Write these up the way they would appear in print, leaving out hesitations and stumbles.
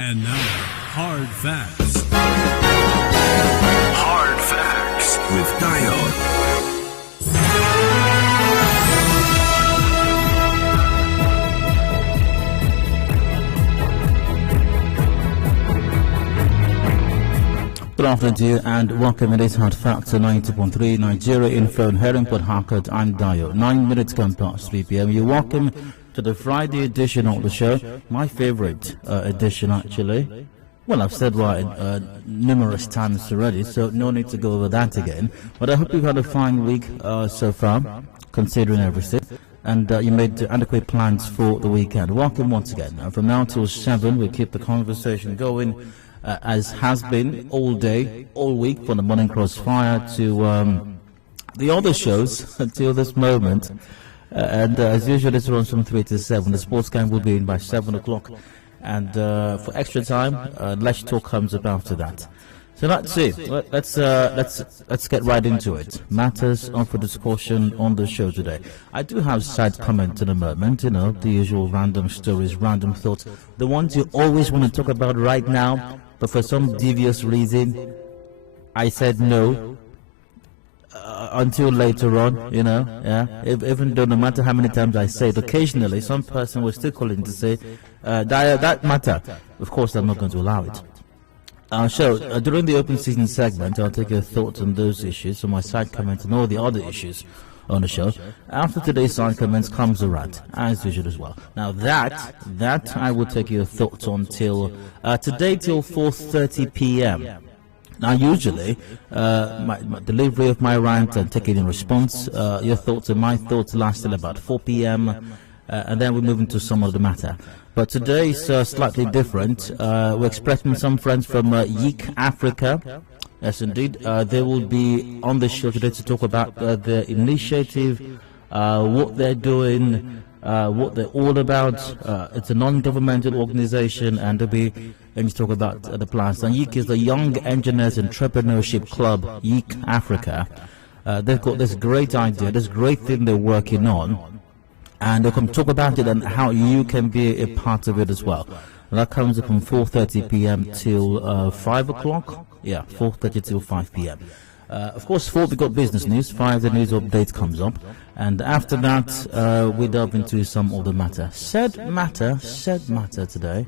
And now, Hard Facts. Hard Facts with Dayo. Good afternoon to you and welcome. It is Hard Facts 90.3 Nigeria Info and Heron Port Harcourt. I'm Dayo. 9 minutes gone past 3 p.m. You're welcome to the Friday edition of the show. My favorite edition, actually. Well, I've said why numerous times already, so no need to go over that again. But I hope you've had a fine week so far, considering everything. And you made adequate plans for the weekend. Welcome once again. From now till 7, we keep the conversation going. As has been all day, all week, from the Morning Crossfire to the other shows until this moment. And as usual, this runs from 3 to 7. The sports game will be in by 7 o'clock. And for extra time, Let's Talk comes up after that. So that's it. Let's get right into it. Matters on for discussion on the show today. I do have side comments in a moment, you know, the usual random stories, random thoughts, the ones you always want to talk about right now, but for some devious reason, I said no until later on, you know, yeah. Even though no matter how many times I say it, occasionally some person will still call in to say, that matter. Of course, I'm not going to allow it. During the open season segment, I'll take your thoughts on those issues, on my side comments and all the other issues on the show. After today's side comments comes a rant, as usual as well. Now that I will take your thoughts on till today till 4:30 p.m. Now usually my delivery of my rant and taking in response, your thoughts and my thoughts last till about 4 p.m. And then we move into some of the matter. But today is slightly different. We're expecting some friends from Yeek Africa. Yes, indeed. They will be on the show today to talk about their initiative, what they're doing, what they're all about. It's a non-governmental organization, and they'll be going to talk about the plans. And Yeek is the Young Engineers Entrepreneurship Club, Yeek Africa. They've got this great idea, this great thing they're working on. And they'll come talk about it and how you can be a part of it as well. And that comes up from 4:30 p.m. till 5 o'clock. Yeah, 4:30 till 5 p.m. Of course, 4 we got business news. 5 the news update comes up. And after that, we delve into some other matter. Said matter today.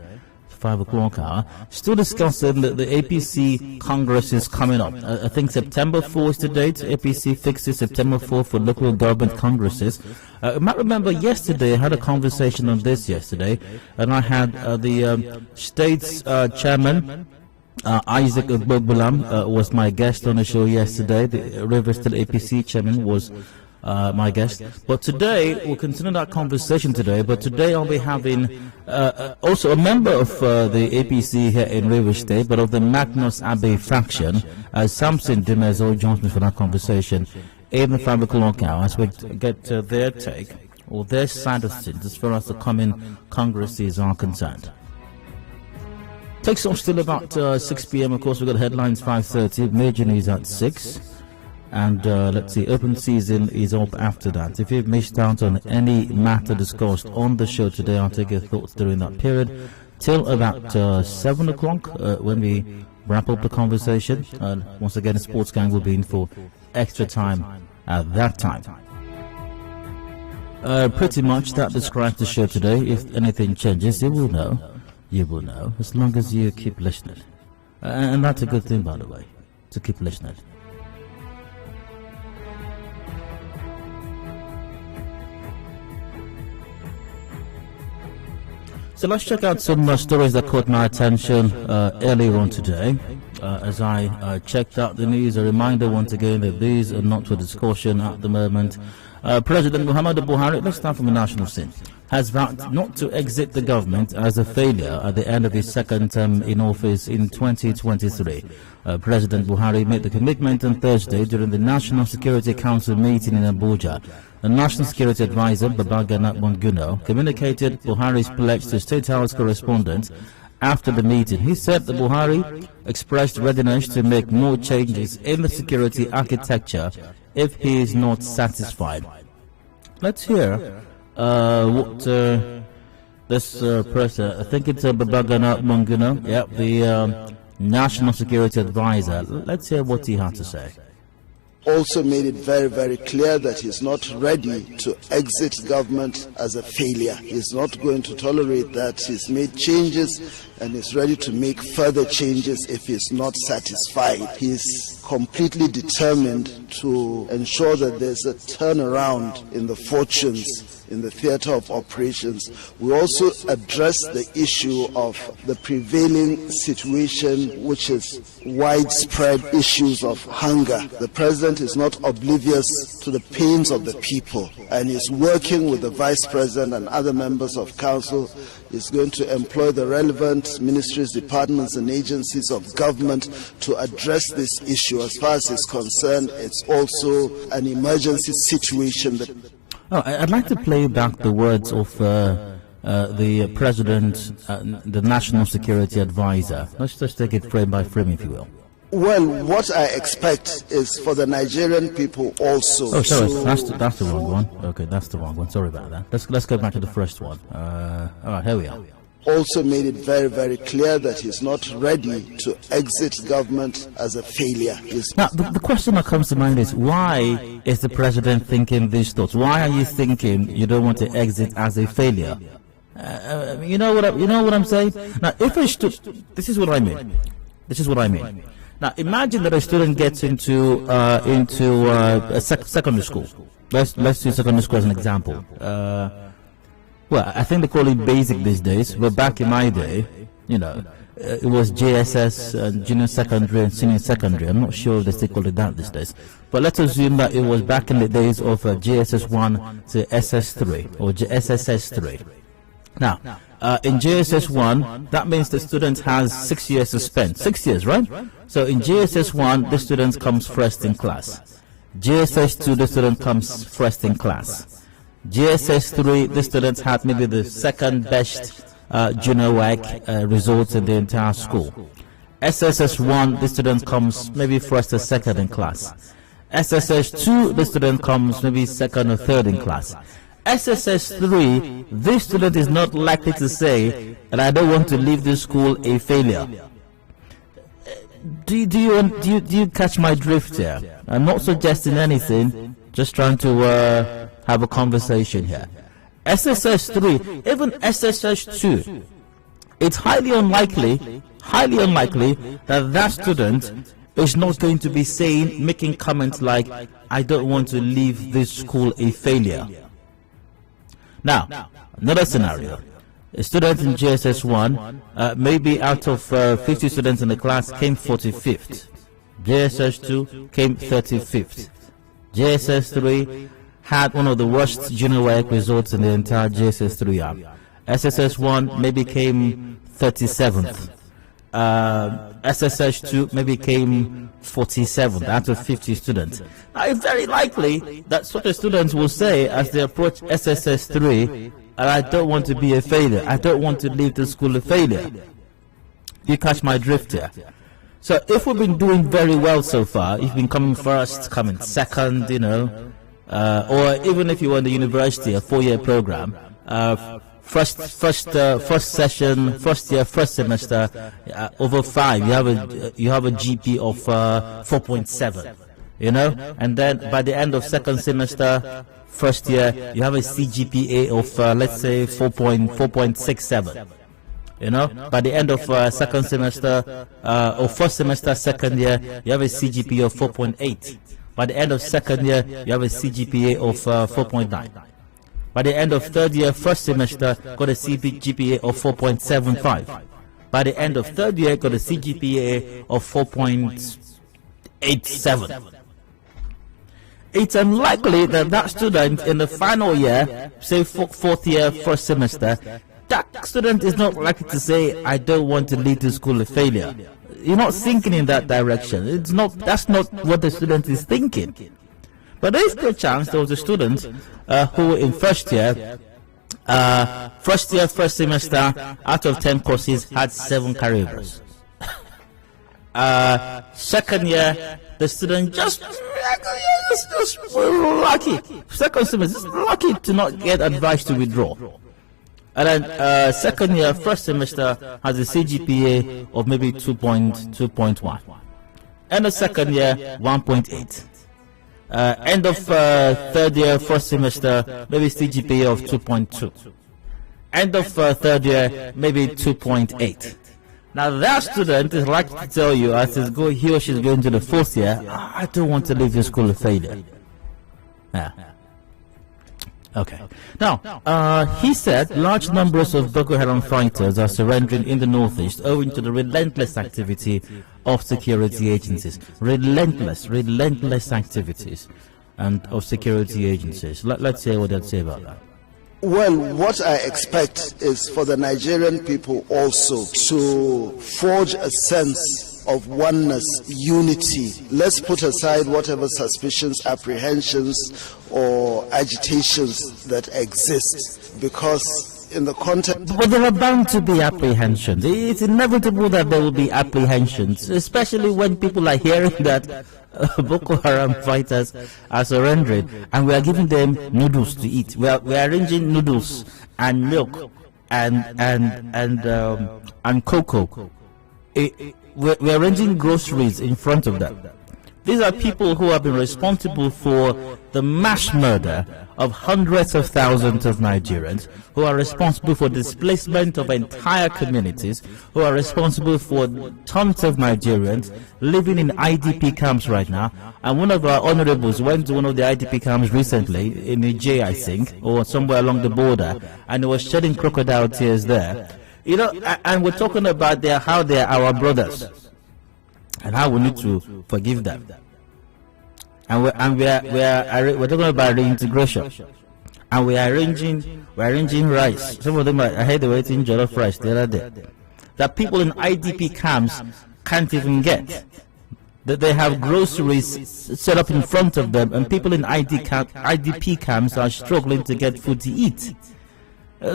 5 o'clock hour, still discussing the APC Congress is coming up. I think September 4 is the date. APC fixes September 4 for local government congresses. You might remember yesterday, I had a conversation on this yesterday, and I had the state's chairman, Isaac Ogbobulam, was my guest on the show yesterday. The Rivers State APC chairman was my guest. But today, we'll continue that conversation today, but today I'll be having also a member of the APC here in Rivers State, but of the Magnus Abbey faction, Samson Dimezo joins me for that conversation in the 5 o'clock hour as we get their take, or their side of things, as far as the coming congresses are concerned. Takes off still about 6 p.m. Of course, we've got headlines 5:30, major news at 6. And let's see, open season is up after that. If you've missed out on any matter discussed on the show today, I'll take your thoughts during that period till about 7 o'clock when we wrap up the conversation. Once again, the sports gang will be in for extra time at that time. Pretty much that describes the show today. If anything changes, you will know. You will know, as long as you keep listening. And that's a good thing, by the way, to keep listening. So let's check out some stories that caught my attention earlier on today. As I checked out the news, a reminder once again that these are not for discussion at the moment. President Muhammadu Buhari, let's start from the national scene, has vowed not to exit the government as a failure at the end of his second term in office in 2023. President Buhari made the commitment on Thursday during the National Security Council meeting in Abuja. The National Security Advisor, Babagana Monguno, communicated Buhari's pledge to State House correspondents after the meeting. He said that Buhari expressed readiness to make more changes in the security architecture if he is not satisfied. Let's hear what this person, I think it's Babagana Munguna, the National Security Advisor. Let's hear what he had to say. Also made it very, very clear that he's not ready to exit government as a failure. He's not going to tolerate that. He's made changes and is ready to make further changes if he's not satisfied. He's completely determined to ensure that there's a turnaround in the fortunes in the theater of operations. We also address the issue of the prevailing situation, which is widespread issues of hunger. The president is not oblivious to the pains of the people and is working with the vice president and other members of council. Is going to employ the relevant ministries, departments and agencies of government to address this issue. As far as it's concerned, it's also an emergency situation. I'd like to play back the words of the President, the National Security Advisor. Let's just take it frame by frame, if you will. Well, what I expect is for the Nigerian people also. Oh, sorry, that's the wrong one. Okay, that's the wrong one. Sorry about that. Let's go back to the first one. All right, here we are. Also made it very, very clear that he's not ready to exit government as a failure. Now, the question that comes to mind is, why is the president thinking these thoughts? Why are you thinking you don't want to exit as a failure? You know what I'm saying? Now, if a this is what I mean. This is what I mean. Now, imagine that a student gets into a secondary school. Let's use secondary school as an example. Well, I think they call it basic these days, but back in my day, it was JSS, junior secondary and senior secondary. I'm not sure if they still call it that these days. But let's assume that it was back in the days of JSS 1 to SS3 or SSS 3. Now, in JSS 1, that means the student has 6 years to spend. 6 years, right? So in JSS 1, the student comes first in class. JSS 2, the student comes first in class. JSS 3, the students had maybe the second best junior work results in the entire school. SSS 1, the student comes maybe first or second in class. SSS 2, the student comes maybe second or third in class. SSS 3, this student is not likely to say that I don't want to leave this school a failure. Do you catch my drift here? I'm not suggesting anything, just trying to have a conversation here. SSS 3, even SSS 2, it's highly unlikely that that student is not going to be making comments like, I don't want to leave this school a failure. Now, another scenario. A student in JSS 1, maybe out of 50 students in the class, came 45th. JSS 2 came 35th. JSS 3 had one of the worst junior work results in the entire JSS 3 app. SSS 1 maybe came 37th. SSS 2 maybe came 47th out of 50 students. Now, it's very likely that such a student will say as they approach SSS 3, I don't want to be a failure. I don't want to leave the school a failure. You catch my drift here. So if we've been doing very well so far, you've been coming first, coming second, or even if you were in the university, a 4-year program, first session, first year, first semester, over 5, you have a GP of 4.7, and then by the end of second semester, first year, you have a CGPA of let's say 4.67. By the end of second semester or first semester, second year, you have a CGPA of 4.8. By the end of second year, you have a CGPA of 4.9. By the end of third year, first semester, got a CGPA of 4.75. By the end of third year, got a CGPA of 4.87. It's unlikely that that student in the final year, say fourth year, first semester, that student is not likely to say, I don't want to lead the school a failure. You're not thinking in that direction. That's not what the student is thinking. But there is still a chance there was a student who in first year, first semester, out of 10 courses, had 7 carryovers. Second year, the student just lucky. Second semester, just lucky to not get advised to withdraw. And then second year, first semester has a CGPA of maybe 2.1. End of second year, 1.8. End of third year, first semester, maybe CGPA of 2.2. End of third year, maybe 2.8. Now that student is likely to tell you, as he or she is going to the fourth year, I don't want to leave your school a failure. Yeah. Okay. Now, he said large numbers of Boko Haram fighters are surrendering in the northeast owing to the relentless activity of security agencies. Relentless activities and of security agencies. Let's hear what they'd say about that. Well, what I expect is for the Nigerian people also to forge a sense of oneness, unity. Let's put aside whatever suspicions, apprehensions, or agitations that exist, because in the context... But there are bound to be apprehensions. It's inevitable that there will be apprehensions, especially when people are hearing that Boko Haram fighters are surrendering, and we are giving them noodles to eat. We are arranging noodles and milk and cocoa. We're arranging groceries in front of them. These are people who have been responsible for the mass murder of hundreds of thousands of Nigerians, who are responsible for displacement of entire communities, who are responsible for tons of Nigerians living in IDP camps right now. And one of our honorables went to one of the IDP camps recently, in Niger, I think, or somewhere along the border, and he was shedding crocodile tears there. You know, and we're talking about how they are our brothers, and how we need to forgive them. And we're talking about reintegration, and we're arranging rice. Some of them I heard they were eating jollof rice the other day that people in IDP camps can't even get. That they have groceries set up in front of them, and people in IDP camps are struggling to get food to eat. I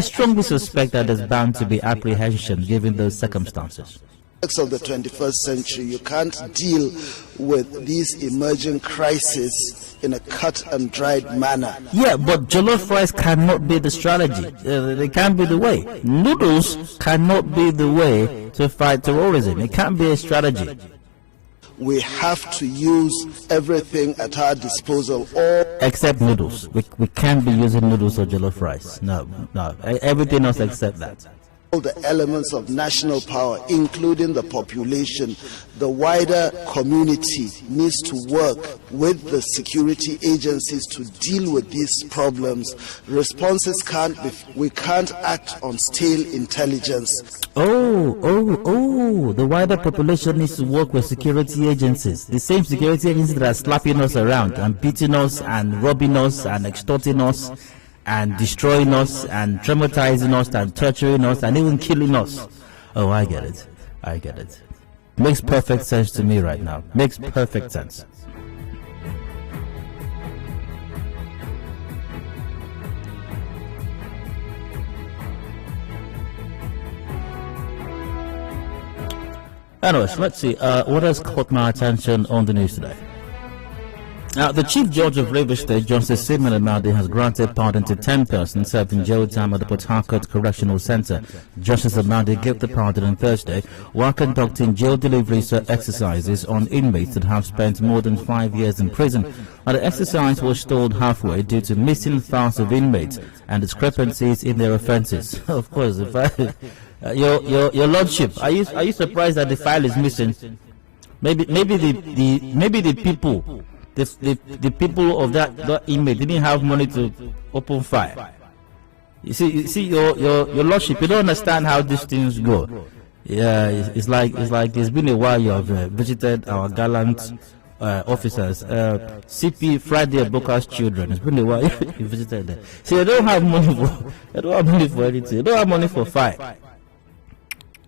strongly suspect that there's bound to be apprehension given those circumstances. Of the 21st century, you can't deal with these emerging crises in a cut and dried manner. Yeah, but jollof rice cannot be the strategy. It can't be the way. Noodles cannot be the way to fight terrorism. It can't be a strategy. We have to use everything at our disposal, except noodles. We can't be using noodles or jollof rice. No. Everything else except that. All the elements of national power, including the population, the wider community needs to work with the security agencies to deal with these problems. Responses we can't act on stale intelligence. The wider population needs to work with security agencies. The same security agencies that are slapping us around and beating us and robbing us and extorting us and destroying us and traumatizing us and torturing us and even killing us. Oh, I get it. Makes perfect sense to me right now. Makes perfect sense. Anyways, let's see. What has caught my attention on the news today? Now, the Chief Judge of Rivers State, Justice Simon Amadi, has granted pardon to 10 persons serving jail time at the Port Harcourt Correctional Centre. Justice Amadi gave the pardon on Thursday while conducting jail delivery exercises on inmates that have spent more than 5 years in prison. Now, the exercise was stalled halfway due to missing files of inmates and discrepancies in their offences. Of course, your Lordship, are you surprised that the file is missing? Maybe the people. The people of that inmate didn't have money to open fire. You see, your Lordship, you don't understand how these things go. Yeah, it's like it's been a while you have visited our gallant officers. CP Friday Boka's children. It's been a while you visited them. So they don't have money for anything. They don't have money for fire.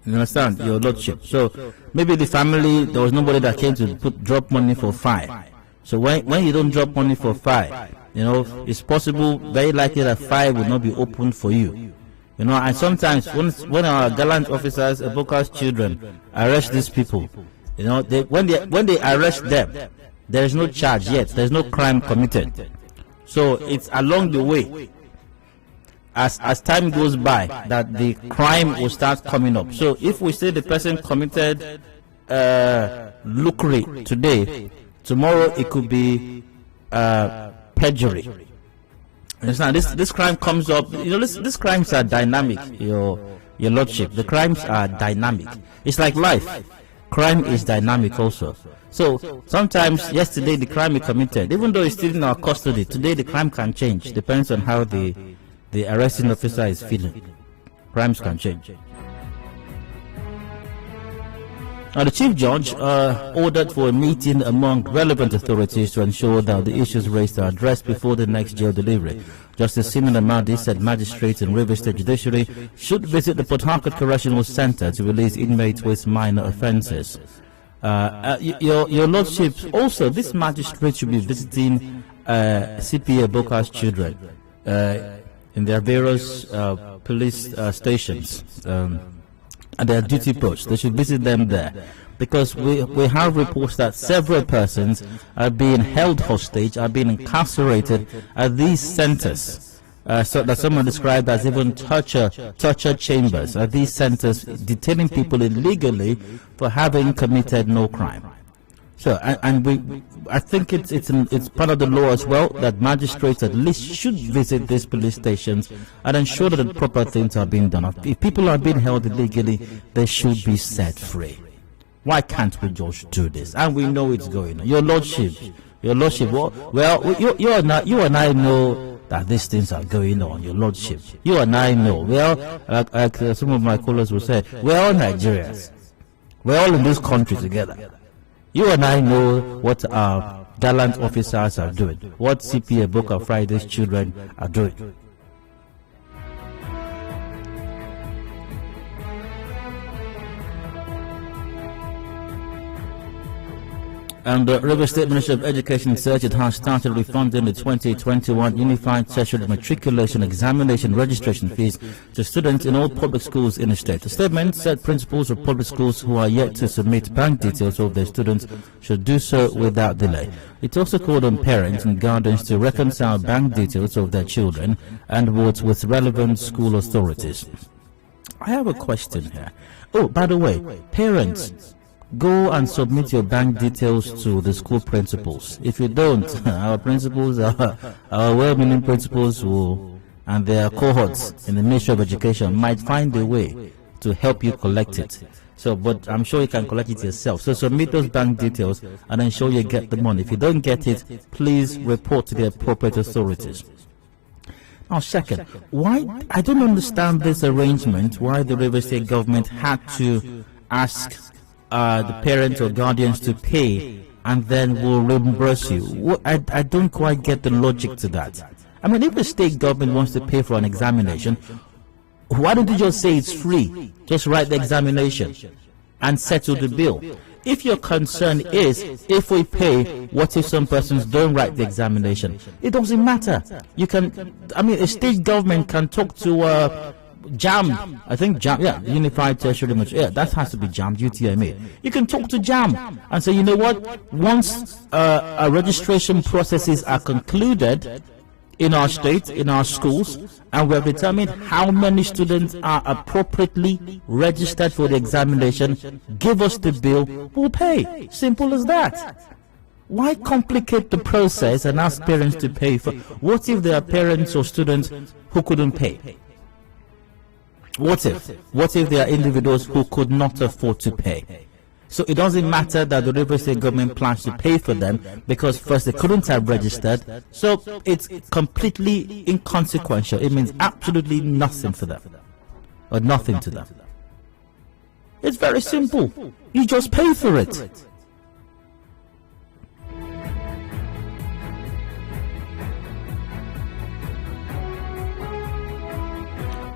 You understand, your Lordship? So maybe the family, there was nobody that came to drop money for fire. So when you don't drop money for fire, you know, it's possible, very likely that fire will not be opened for you. You know, and sometimes when our gallant officers, Boka's children, arrest these people, you know, when they arrest them, there is no charge yet, there is no crime committed. So it's along the way, as time goes by, that the crime will start coming up. So if we say the person committed lucre today, tomorrow it could be perjury. Understand? This crime comes up. You know, these crimes are dynamic. Your lordship, the crimes are dynamic. It's like life. Crime is dynamic also. So sometimes yesterday the crime is committed, even though it's still in our custody. Today the crime can change. Depends on how the arresting officer is feeling. Crimes can change. Now, the Chief Judge ordered for a meeting among relevant authorities to ensure that the issues raised are addressed before the next jail delivery. Justice Simon Amadi said magistrates in Rivers State Judiciary should visit the Port Harcourt Correctional Centre to release inmates with minor offences. Your Lordship, also this magistrate should be visiting CPA Boka's children in their various police stations and their duty posts. They should visit them there, because we have reports that several persons are being held hostage, are being incarcerated at these centers, so that someone described as even torture chambers at these centers, detaining people illegally for having committed no crime. So, I think it's part of the law as well that magistrates at least should visit these police stations and ensure that the proper things are being done. If people are being held illegally, they should be set free. Why can't we just do this? And we know it's going on. Your Lordship, well, you and I know that these things are going on. Your Lordship, you and I know. Well, like some of my callers will say, we're all Nigerians. We're all in this country together. You and I know what our gallant officers are doing, what CPA Boka Friday's children are doing. And the River State Ministry of Education says it has started refunding the 2021 Unified Tertiary Matriculation Examination registration fees to students in all public schools in the state. The statement said principals of public schools who are yet to submit bank details of their students should do so without delay. It also called on parents and guardians to reconcile bank details of their children and vote with relevant school authorities. I have a question here. Oh, by the way, parents, go and submit your bank details to the school principals. If you don't, our principals, our well-meaning principals and their cohorts in the Ministry of Education might find a way to help you collect it. So, but I'm sure you can collect it yourself. So submit those bank details and ensure you get the money. If you don't get it, please report to the appropriate authorities. Now, second, why I don't understand this arrangement, why the River State government had to ask the parents or guardians to pay and then will reimburse you. I don't quite get the logic to that. I mean, if the state government wants to pay for an examination, why don't you just say it's free? Just write the examination and settle the bill. If your concern is, if we pay, what if some persons don't write the examination? It doesn't matter. You can, I mean, a state government can talk to JAM, I think JAM, yeah, Unified Tertiary Matriculation, yeah, that has to be JAM, UTMA. You can talk to JAM and say, you know what, once our registration processes are concluded in our state, in our schools, and we have determined how many students are appropriately registered for the examination, give us the bill, we'll pay. Simple as that. Why complicate the process and ask parents to pay for? What if there are parents or students who couldn't pay? What if there are individuals who could not afford to pay? So it doesn't matter that the River State government plans to pay for them, because first they couldn't have registered, so it's completely inconsequential. It means absolutely nothing for them, or nothing to them. It's very simple. You just pay for it.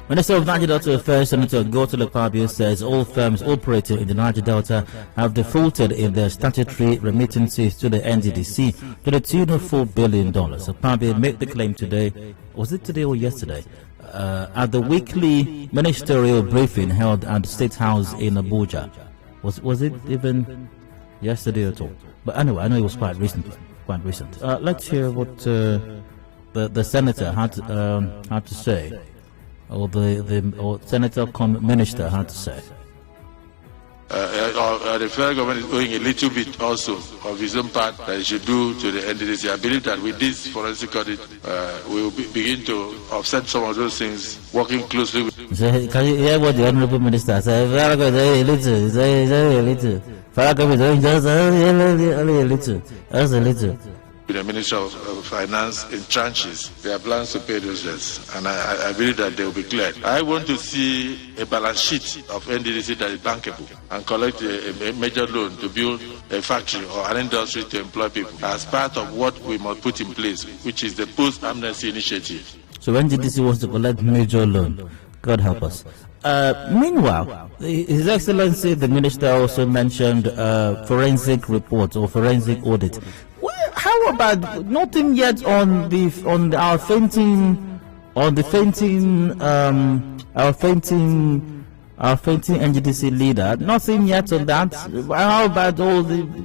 Minister of Niger Delta Affairs, Senator Gotula Pabio, says all firms operating in the Niger Delta have defaulted in their statutory remittances to the NDDC to the tune of $4 billion. So Pabio made the claim today, was it today or yesterday, at the weekly ministerial briefing held at the State House in Abuja. Was it even yesterday at all? But anyway, I know it was quite recent. Let's hear what the senator had to say, or or senator minister had to say. The federal government is owing a little bit also of his own part that it should do to the NDDC. I believe that with this forensic audit, we will begin to offset some of those things, working closely with. So, can you hear what the honorable minister said? Federal government is a little. Federal government is a little. That's a little. The Minister of Finance in tranches their plans to pay those debts, and I believe that they will be cleared. I want to see a balance sheet of NDDC that is bankable and collect a major loan to build a factory or an industry to employ people as part of what we must put in place, which is the post-amnesty initiative. So NDDC wants to collect major loan. God help us. Meanwhile, His Excellency the Minister also mentioned forensic report or forensic audit. How about nothing yet on our fainting NGDC leader? Nothing yet on that. How about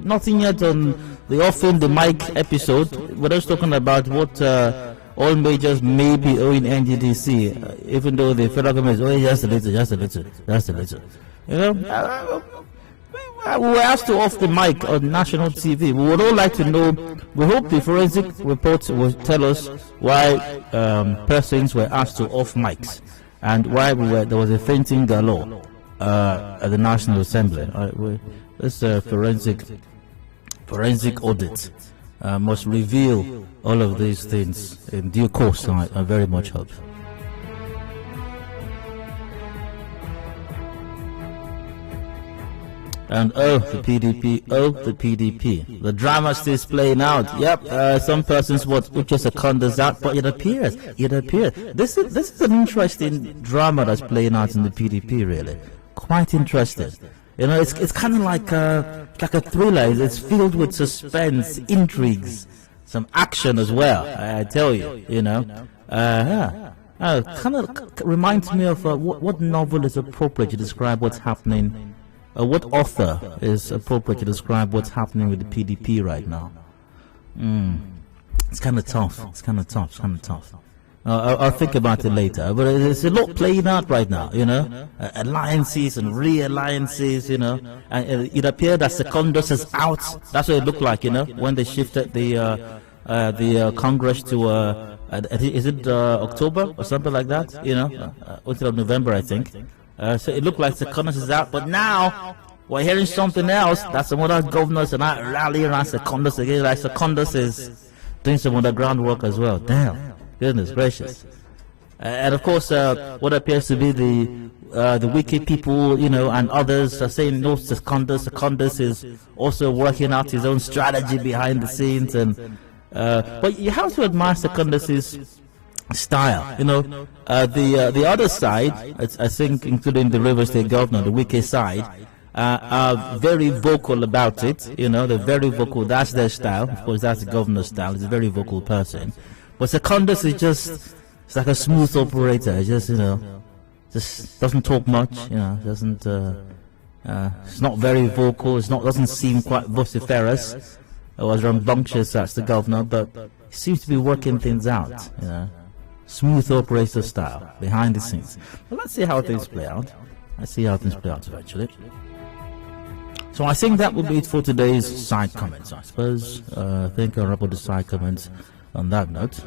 nothing yet on the offing the mic episode? We're just talking about what all majors may be owing NGDC, even though the federal government is owing just a little. You know. We were asked to off the mic on national TV. We would all like to know. We hope the forensic report will tell us why persons were asked to off mics and why there was a fainting galore at the National Assembly. This forensic audit must reveal all of these things in due course. I very much hope. And the PDP. The drama still playing out. Yep, some persons which is a condas out, but it appears. This is an interesting drama that's playing out in the PDP, really. Quite interesting. You know, it's kind of like a thriller. It's filled with suspense, intrigues, some action as well. I tell you, you know. Kind of reminds me of what novel is appropriate to describe what's happening. What author is appropriate to describe what's happening with the PDP right now? It's kind of tough. I'll think about it later. But it's a lot playing out right now, you know. Alliances and re-alliances, you know. And it appeared that Secondus is out. That's what it looked like, you know, when they shifted the Congress to, is it October or something like that, you know, until November, I think. So it looked like Secondus is out, but now we're hearing something else. That some other governors are not rallying around Secondus again. Like Secondus is doing some underground work as well. Damn, goodness gracious! And of course, what appears to be the wicked people, you know, and others are saying no. Secondus is also working out his own strategy behind the scenes, and but you have to admire Secondus's style, you know. The other side, I think, including the River State governor, the Wike side, are very vocal about it. You know, they're very vocal. That's their style. Of course, that's the governor's style. He's a very vocal person. But Secondus is it's like a smooth operator. It's just, you know, just doesn't talk much. You know, doesn't. It's not very vocal. Doesn't seem quite vociferous or as rambunctious as the governor, but he seems to be working things out. You know. Smooth operator style, behind the scenes. Well, let's see how things play out. Eventually. So I think that will be it for today's side comments, I suppose. I think I'll wrap up the side comments on that note.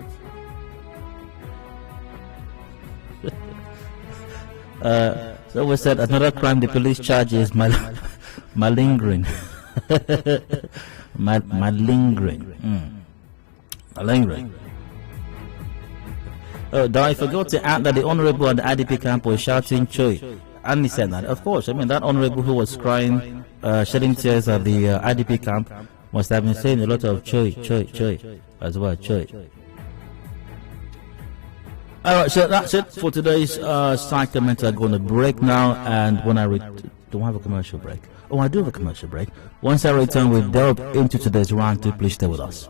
So we said another crime the police charges malingering. Malingering. Oh, I forgot to add that the honorable at the IDP camp was shouting Choi. And he said that, of course. I mean, that honorable who was crying, shedding tears at the IDP camp must have been saying a lot of Choi as well, Choi. Alright, so that's it for today's side comment. I'm going to break now, and when I don't have a commercial break. Oh, I do have a commercial break. Once I return, we'll delve into today's round two. Please stay with us.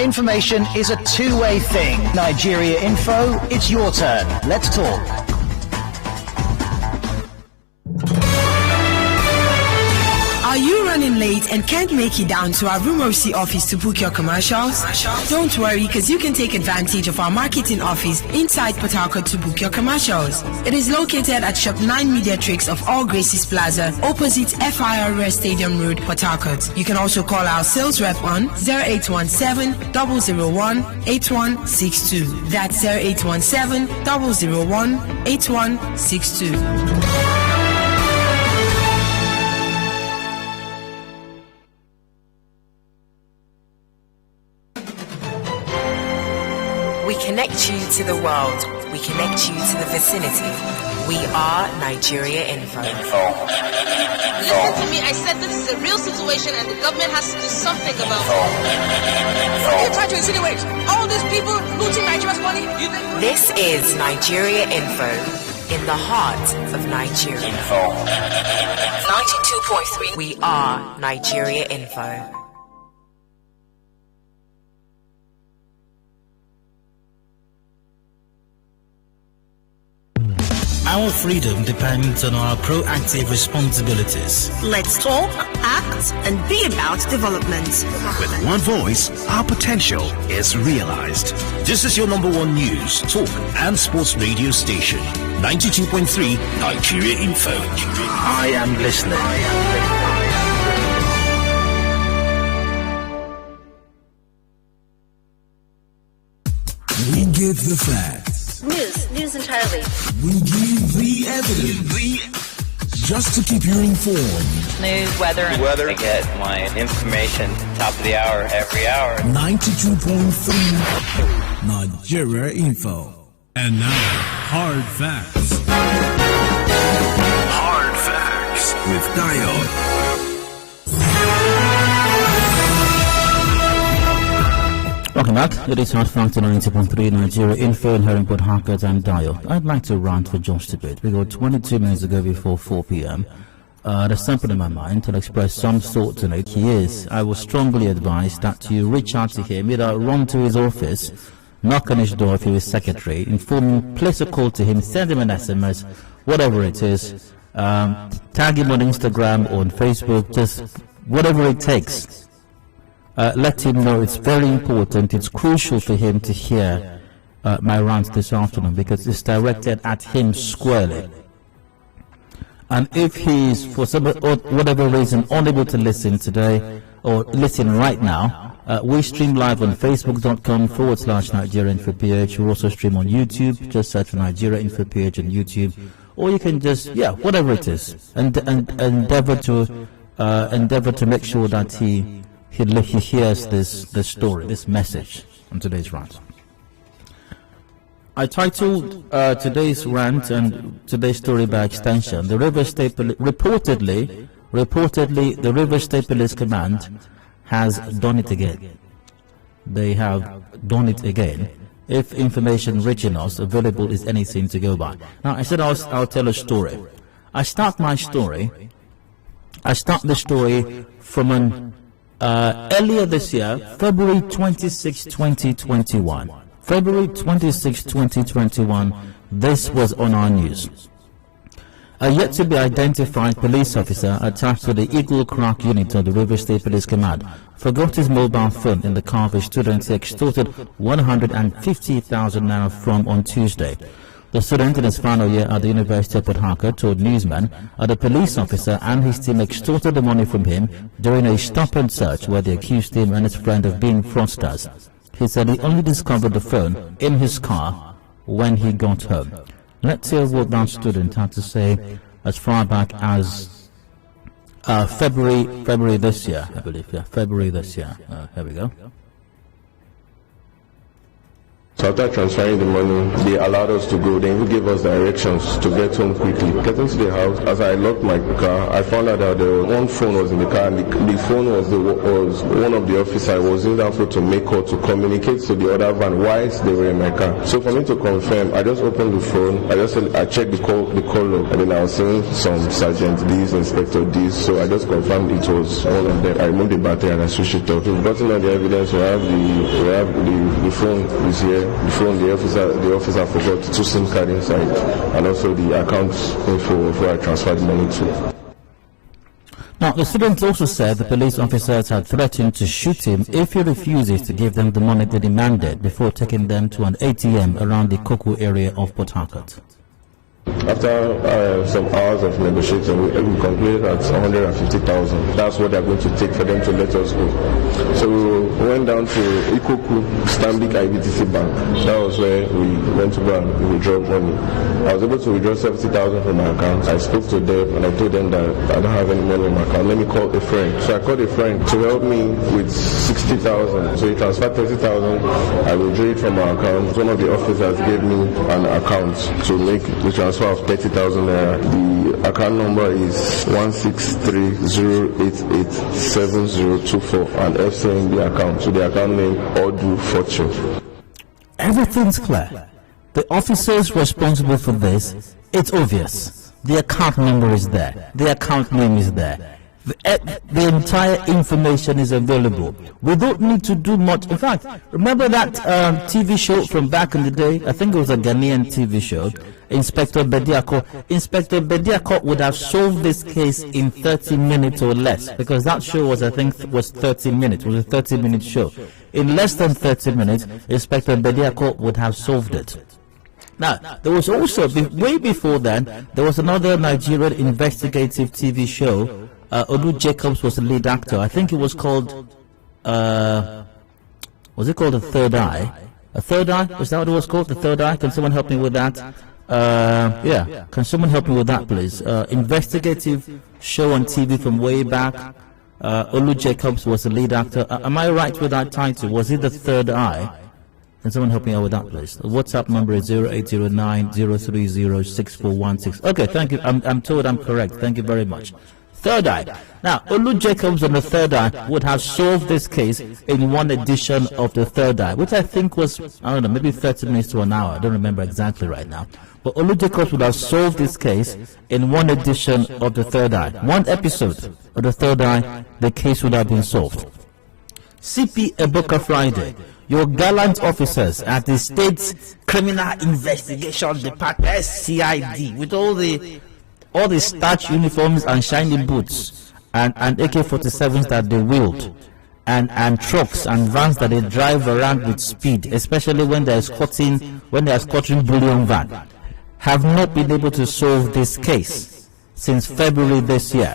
Information is a two-way thing. Nigeria Info, it's your turn. Let's talk. Are you running late and can't make it down to our Rumorsi office to book your commercials? Don't worry, because you can take advantage of our marketing office inside Port Harcourt to book your commercials. It is located at Shop 9 Mediatrix of All Graces Plaza, opposite FIRS Stadium Road, Port Harcourt. You can also call our sales rep on 0817-001-8162. That's 0817-001-8162. We connect you to the world. We connect you to the vicinity. We are Nigeria Info. Listen to me. I said this is a real situation and the government has to do something about it. What are you trying to insinuate? All these people looting Nigeria's money? This is Nigeria Info in the heart of Nigeria. 92.3. We are Nigeria Info. Our freedom depends on our proactive responsibilities. Let's talk, act, and be about development. With one voice, our potential is realized. This is your number one news, talk, and sports radio station. 92.3 Nigeria Info. I am listening. We give the facts. News entirely. We give the evidence. Just to keep you informed. News, weather. I get my information top of the hour every hour. 92.3 Nigeria Info. And now, hard facts. Hard facts with Dayo. Welcome back. It is Hard Factor 90.3 Nigeria Info and here in Port Harcourt and Dial. I'd like to rant for just a bit. We got 22 minutes ago before 4 p.m. There's something in my mind to express some thoughts on it. I was strongly advised that you reach out to him, either run to his office, knock on his door if you're his secretary, inform him, place a call to him, send him an SMS, whatever it is, tag him on Instagram or on Facebook, just whatever it takes. Let him know it's very important, it's crucial for him to hear my rant this afternoon because it's directed at him squarely. And if he's, for some or whatever reason, unable to listen today or listen right now, we stream live on facebook.com/Nigeria Info PH. We also stream on YouTube. Just search for Nigeria Info PH on YouTube. Or you can just, whatever it is, and endeavor to make sure that he hears this story, this message on today's rant. I titled today's rant and today's story by extension, the Rivers State reportedly the Rivers State Police Command has done it again. They have done it again. If information reaching us available is anything to go by. Now I said I'll tell a story. I start the story from an earlier this year, February 26, 2021. February 26, 2021, this was on our news. A yet-to-be-identified police officer attached to the Eagle Crack unit of the Rivers State Police Command forgot his mobile phone in the car of a student he extorted 150,000 naira from on Tuesday. The student in his final year at the University of Port Harcourt told newsmen the police officer and his team extorted the money from him during a stop-and search where they accused him and his friend of being fraudsters. He said he only discovered the phone in his car when he got home. Let's hear what that student had to say as far back as February this year, I believe. Yeah, February this year. Here we go. So after transferring the money, they allowed us to go. They even gave us directions to get home quickly. Getting to the house, as I locked my car, I found out that one phone was in the car, and the phone was one of the officers was in that phone to make call to communicate to the other van whilst they were in my car. So for me to confirm, I just opened the phone. I checked the call log, and then I was seeing some Sergeant D's, Inspector D's. So I just confirmed it was one of them. I removed the battery and I switched it off. We've gotten all the evidence. We have the phone is here. The phone, the officer forgot 2 SIM card inside, and also the account info where I transferred money to. Now, the students also said the police officers had threatened to shoot him if he refuses to give them the money they demanded before taking them to an ATM around the Koko area of Port Harcourt. After some hours of negotiating, we concluded at 150,000. That's what they're going to take for them to let us go. So we went down to Ikoku, Stanbic IBTC Bank. That was where we went to go and withdraw money. I was able to withdraw 70,000 from my account. I spoke to them and I told them that I don't have any money in my account. Let me call a friend. So I called a friend to help me with 60,000. So he transferred 30,000. I withdrew it from my account. One of the officers gave me an account to make the transfer of 30,000 naira. The account number is 16308870024 and FC in the account. So the account name Odu Fortune. Everything's clear. The officers responsible for this, it's obvious. The account number is there. The account name is there. The entire information is available. We don't need to do much. In fact, remember that TV show from back in the day? I think it was a Ghanaian TV show. Inspector Bediako. Inspector Bediako would have solved this case in 30 minutes or less, because that show was, I think, was 30 minutes. It was a 30-minute show. In less than 30 minutes, Inspector Bediako would have solved it. Now, there was also, way before then, there was another Nigerian investigative TV show. Olu Jacobs was the lead actor. I think it was called, was it called The Third Eye? A Third Eye? Was that what it was called? The Third Eye? Can someone help me with that? Yeah, can someone help me with that, please? Investigative show on TV from way back. Olu Jacobs was the lead actor. Am I right with that title? Was it The Third Eye? Can someone help me out with that, please? The WhatsApp number is 0809-030-6416. Okay, thank you. I'm told I'm correct. Thank you very much. Third Eye. Now, Olu Jacobs and The Third Eye would have solved this case in one edition of The Third Eye, which I think was, I don't know, maybe 30 minutes to an hour. I don't remember exactly right now. But Olu Jacobs would have solved this case in one edition of The Third Eye. One episode of The Third Eye, the case would have been solved. CP Eboka Friday. Your gallant officers at the State Criminal Investigation Department, SCID, with all the starch uniforms and shiny boots and AK-47s that they wield, and trucks and vans that they drive around with speed, especially when they're escorting bullion van, have not been able to solve this case since February this year.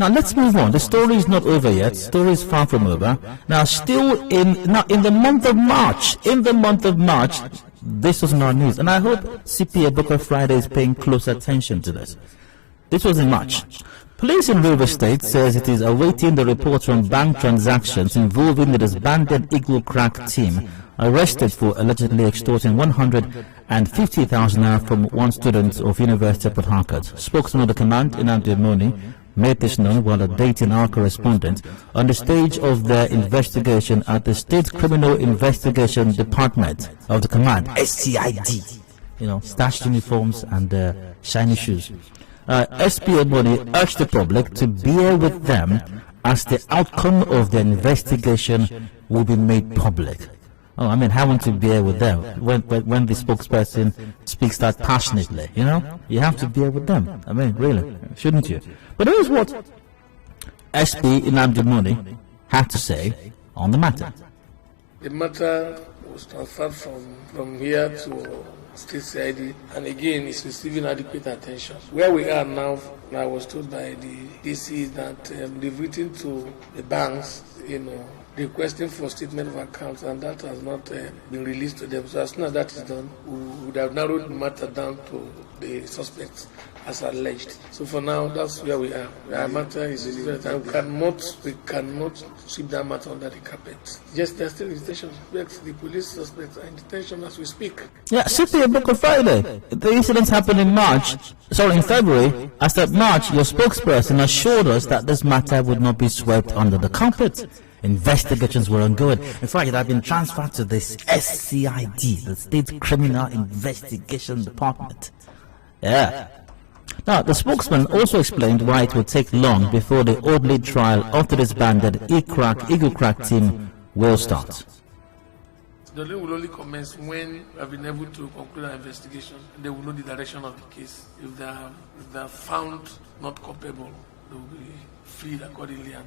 Now let's move on. The story is not over yet. The story is far from over. Now, still in the month of March. This was in our news, and I hope CP Eboka Friday is paying close attention to this. This was in March. Police in River State says it is awaiting the reports from bank transactions involving the disbanded Eagle Crack team arrested for allegedly extorting 150,000 naira from one student of University of Port Harcourt. Spokesman of the command, Adedayo Elusakin, made this known while updating our correspondent on the stage of their investigation at the State Criminal Investigation Department of the command, SCID. You know, starched uniforms and shiny shoes. SP Odbody urged the public to bear with them as the outcome of the investigation will be made public. Oh, I mean, having to bear with them when the spokesperson speaks that passionately, you know? You have to bear with them. I mean, really, shouldn't you? But here's what SP Inamdimoni had to say on the matter. The matter was transferred from here to State CID, and again, it's receiving adequate attention. Where we are now, I was told by the DC that they've written to the banks, requesting for statement of accounts, and that has not been released to them. So as soon as that is done, we would have narrowed the matter down to the suspects as alleged. So for now, that's where we are. Our matter is different, and we cannot sweep that matter under the carpet. Yes, there are still in detention. The police suspects are in detention as we speak. Yeah, City of Boko Friday. The incidents happened in February. As of March, your spokesperson assured us that this matter would not be swept under the carpet. Investigations were ongoing. In fact, it had been transferred to the SCID, the State Criminal Investigation Department. Yeah. Now, the spokesman also explained why it would take long before the orderly trial of the disbanded Eagle Crack team will start. The law will only commence when we have been able to conclude our investigation. They will know the direction of the case. If they are found not culpable, they will be freed accordingly and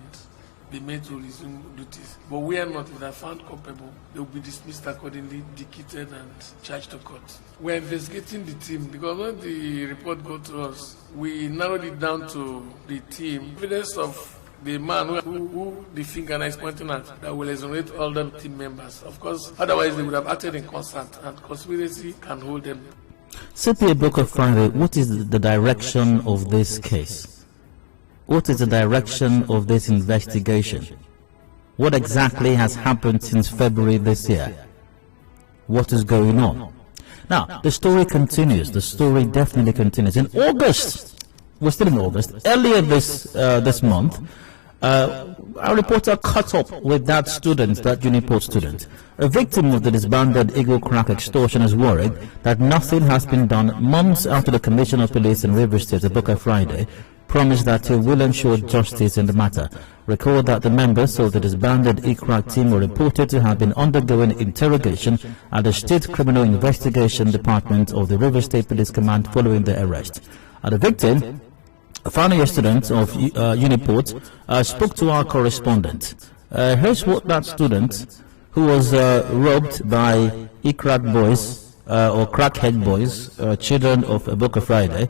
be made to resume duties. But we are not. If they are found culpable, they will be dismissed accordingly, dictated and charged to court. We are investigating the team because when the report got to us, we narrowed it down to the team. Evidence of the man who the finger is pointing at that will exonerate all the team members. Of course, otherwise they would have acted in concert, and conspiracy can hold them. CPA Boko Friday, what is the direction of this case? What is the direction of this investigation? What exactly has happened since February this year? What is going on? Now, the story continues. The story definitely continues. In August, we're still in August, earlier this month, our reporter caught up with that student, that Uniport student. A victim of the disbanded Eagle Crack extortion is worried that nothing has been done months after the Commissioner of Police in Rivers State, Boko Friday, promised that he will ensure justice in the matter. Recall that the members of the disbanded ECRAC team were reported to have been undergoing interrogation at the State Criminal Investigation Department of the Rivers State Police Command following their arrest. The victim, a final year student of Uniport, spoke to our correspondent. Here's what that student, who was robbed by ECRAC boys, or crackhead boys, children of Boko Friday,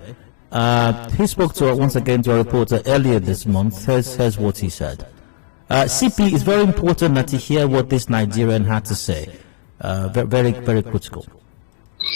he spoke to once again to a reporter earlier this month. Here's what he said. CP, it's very important that you hear what this Nigerian had to say. Very, very critical.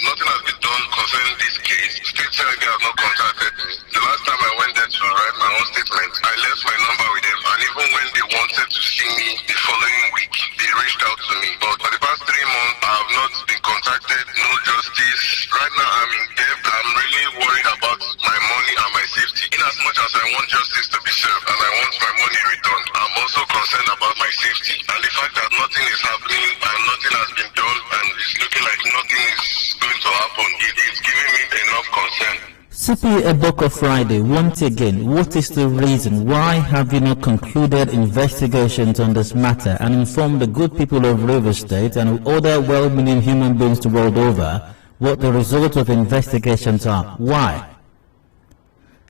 Nothing has been done concerning this case. State Senegal has not contacted me. The last time I went there to write my own statement, I left my number with them, and even when they wanted to see me the following week, they reached out to me. But for the past 3 months, I have not been contacted. No justice. Right now, I'm in debt. I'm really worried about my money and my safety. In as much as I want justice to be served and I want my money returned, I'm also concerned about my safety. And the fact that nothing is happening and nothing has been done and it's looking like nothing is going to happen, it's giving me enough concern. CP Boko Friday, once again, what is the reason? Why have you not concluded investigations on this matter and informed the good people of Rivers State and other well-meaning human beings the world over what the result of investigations are? Why?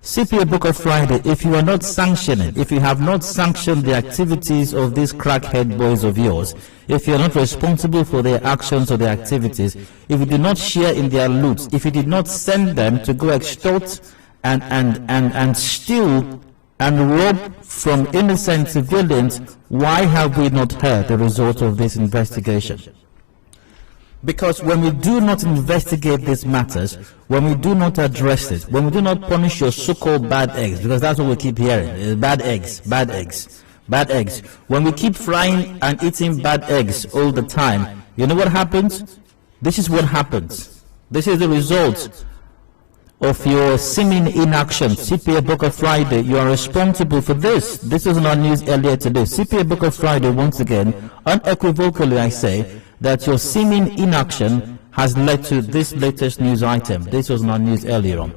CP Boko Friday, if you are not sanctioning, if you have not sanctioned the activities of these crackhead boys of yours, if you are not responsible for their actions or their activities, if you did not share in their loot, if you did not send them to go extort and steal and rob from innocent civilians, why have we not heard the result of this investigation? Because when we do not investigate these matters, when we do not address it, when we do not punish your so-called bad eggs, because that's what we keep hearing, bad eggs, bad eggs, bad eggs. When we keep frying and eating bad eggs all the time, you know what happens? This is what happens. This is the result of your seeming inaction. CPA Boko Friday, you are responsible for this. This was in our news earlier today. CPA Boko Friday, once again, unequivocally I say, that your seeming inaction has led to this latest news item. This was in our news earlier on.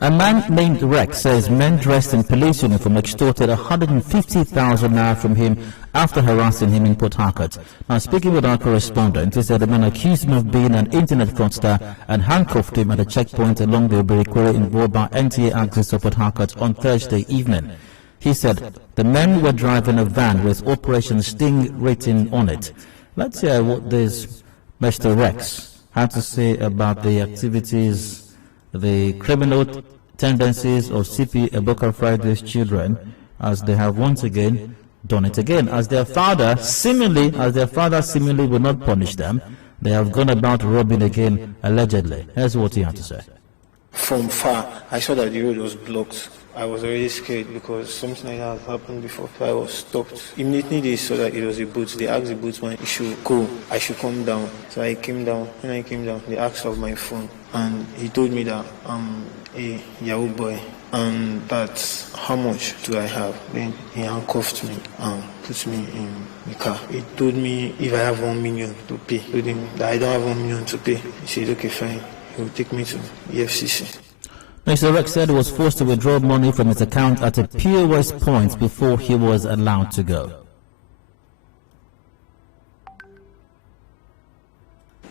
A man named Rex says men dressed in police uniform extorted 150,000 naira from him after harassing him in Port Harcourt. Now, speaking with our correspondent, he said the man accused him of being an internet fraudster and handcuffed him at a checkpoint along the Obirikwere involved by NTA access to Port Harcourt on Thursday evening. He said the men were driving a van with Operation Sting written on it. Let's hear what this Mr. Rex had to say about the activities, the criminal tendencies of CP Boko Friday's children, as they have once again done it again. As their father seemingly will not punish them, they have gone about robbing again, allegedly. Here's what he had to say. From far, I saw that the road was blocked. I was already scared because something like that had happened before. So I was stopped. Immediately they saw that it was a boot. They asked the boatman, "You should go. I should come down." So I came down. When I came down, they asked for my phone. And he told me that I'm a Yahoo boy. And that's how much do I have. Then he handcuffed me and put me in the car. He told me if I have 1 million to pay. I told him that I don't have 1 million to pay. He said, okay, fine. He will take me to EFCC. Mr. Rex said he was forced to withdraw money from his account at a POS point before he was allowed to go.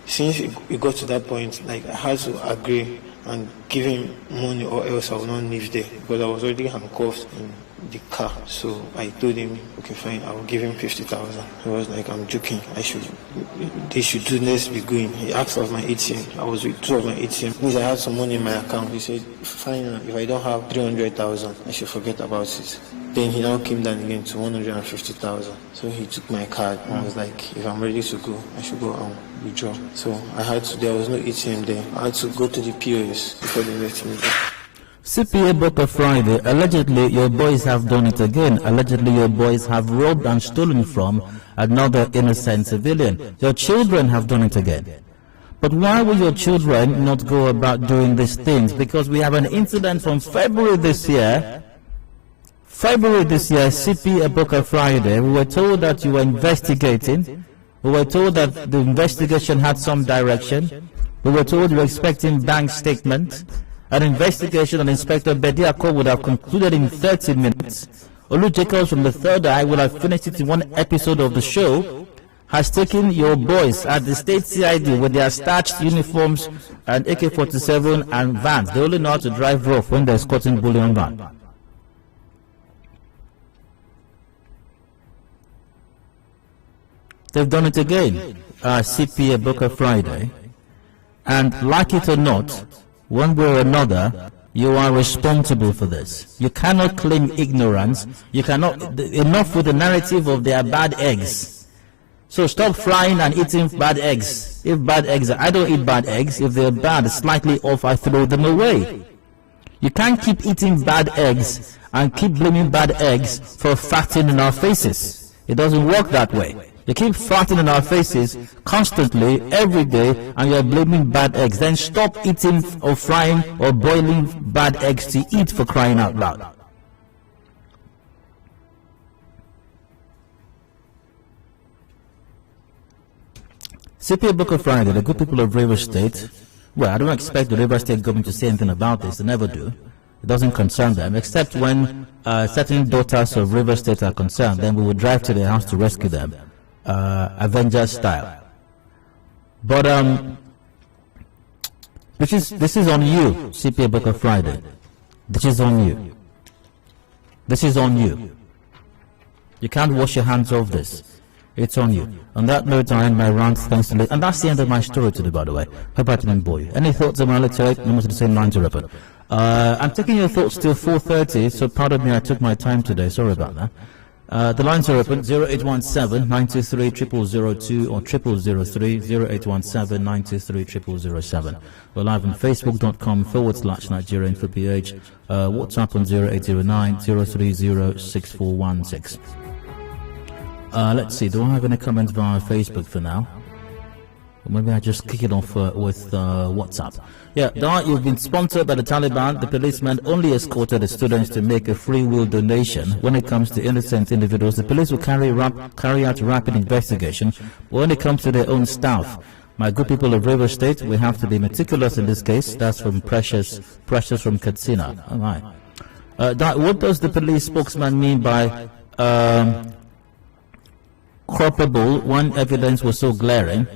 Since it got to that point, like, I had to agree and give him money or else I would not live there, because I was already handcuffed in the car. So I told him, okay, fine, I will give him 50,000. He was like, I'm joking. They should do this, be going. He asked for my ATM. I was with 2 of my ATM. Means I had some money in my account. He said, fine, if I don't have 300,000, I should forget about it. Then he now came down again to 150,000. So he took my card and was like, if I'm ready to go, I should go and withdraw. So there was no ATM there. I had to go to the POS before they let me go. CPA Booker Friday, allegedly your boys have done it again. Allegedly your boys have robbed and stolen from another innocent civilian. Your children have done it again. But why will your children not go about doing these things? Because we have an incident from February this year, CPA Booker Friday. We were told that you were investigating. We were told that the investigation had some direction. We were told you were expecting bank statement. An investigation on Inspector Bediako would have concluded in 30 minutes. Olu Jacobs from the Third Eye would have finished it in one episode of the show. Has taken your boys at the state CID with their starched uniforms and AK-47 and vans. They only know how to drive rough when they're escorting bullion van. They've done it again, CPA Booker Friday. And like it or not, one way or another, you are responsible for this. You cannot claim ignorance. You cannot, enough with the narrative of they are bad eggs. So stop frying and eating bad eggs. If bad eggs, I don't eat bad eggs. If they're bad, slightly off, I throw them away. You can't keep eating bad eggs and keep blaming bad eggs for farting in our faces. It doesn't work that way. You keep farting in our faces constantly, every day, and you're blaming bad eggs. Then stop eating or frying or boiling bad eggs to eat, for crying out loud. CPA Booker Friday, the good people of Rivers State, well, I don't expect the Rivers State government to say anything about this. They never do. It doesn't concern them, except when certain daughters of Rivers State are concerned. Then we will drive to their house to rescue them. Avengers style. But this is on you, CPA Booker Friday. This is on you. This is on you. You can't wash your hands off this. It's on you. On that note, I end my rant. Thanks to and that's the end of my story today, by the way. Hope I didn't bore you. Any thoughts on my electorate? Number to the same line to report. I'm taking your thoughts till 4:30, so pardon me, I took my time today. Sorry about that. The lines are open, 0817-923-0002 or 0003, 0817-923-0007. We're live on facebook.com/Nigeria Info PH, WhatsApp on 0809-030-6416. Let's see, do I have any comments via Facebook for now? Or maybe I just kick it off with WhatsApp. Yeah, you've been sponsored by the Taliban. The policemen only escorted the students to make a free will donation. When it comes to innocent individuals, the police will carry out rapid investigation. But when it comes to their own staff, my good people of Rivers State, we have to be meticulous in this case. That's from Precious from Katsina. All right. What does the police spokesman mean by culpable when evidence was so glaring?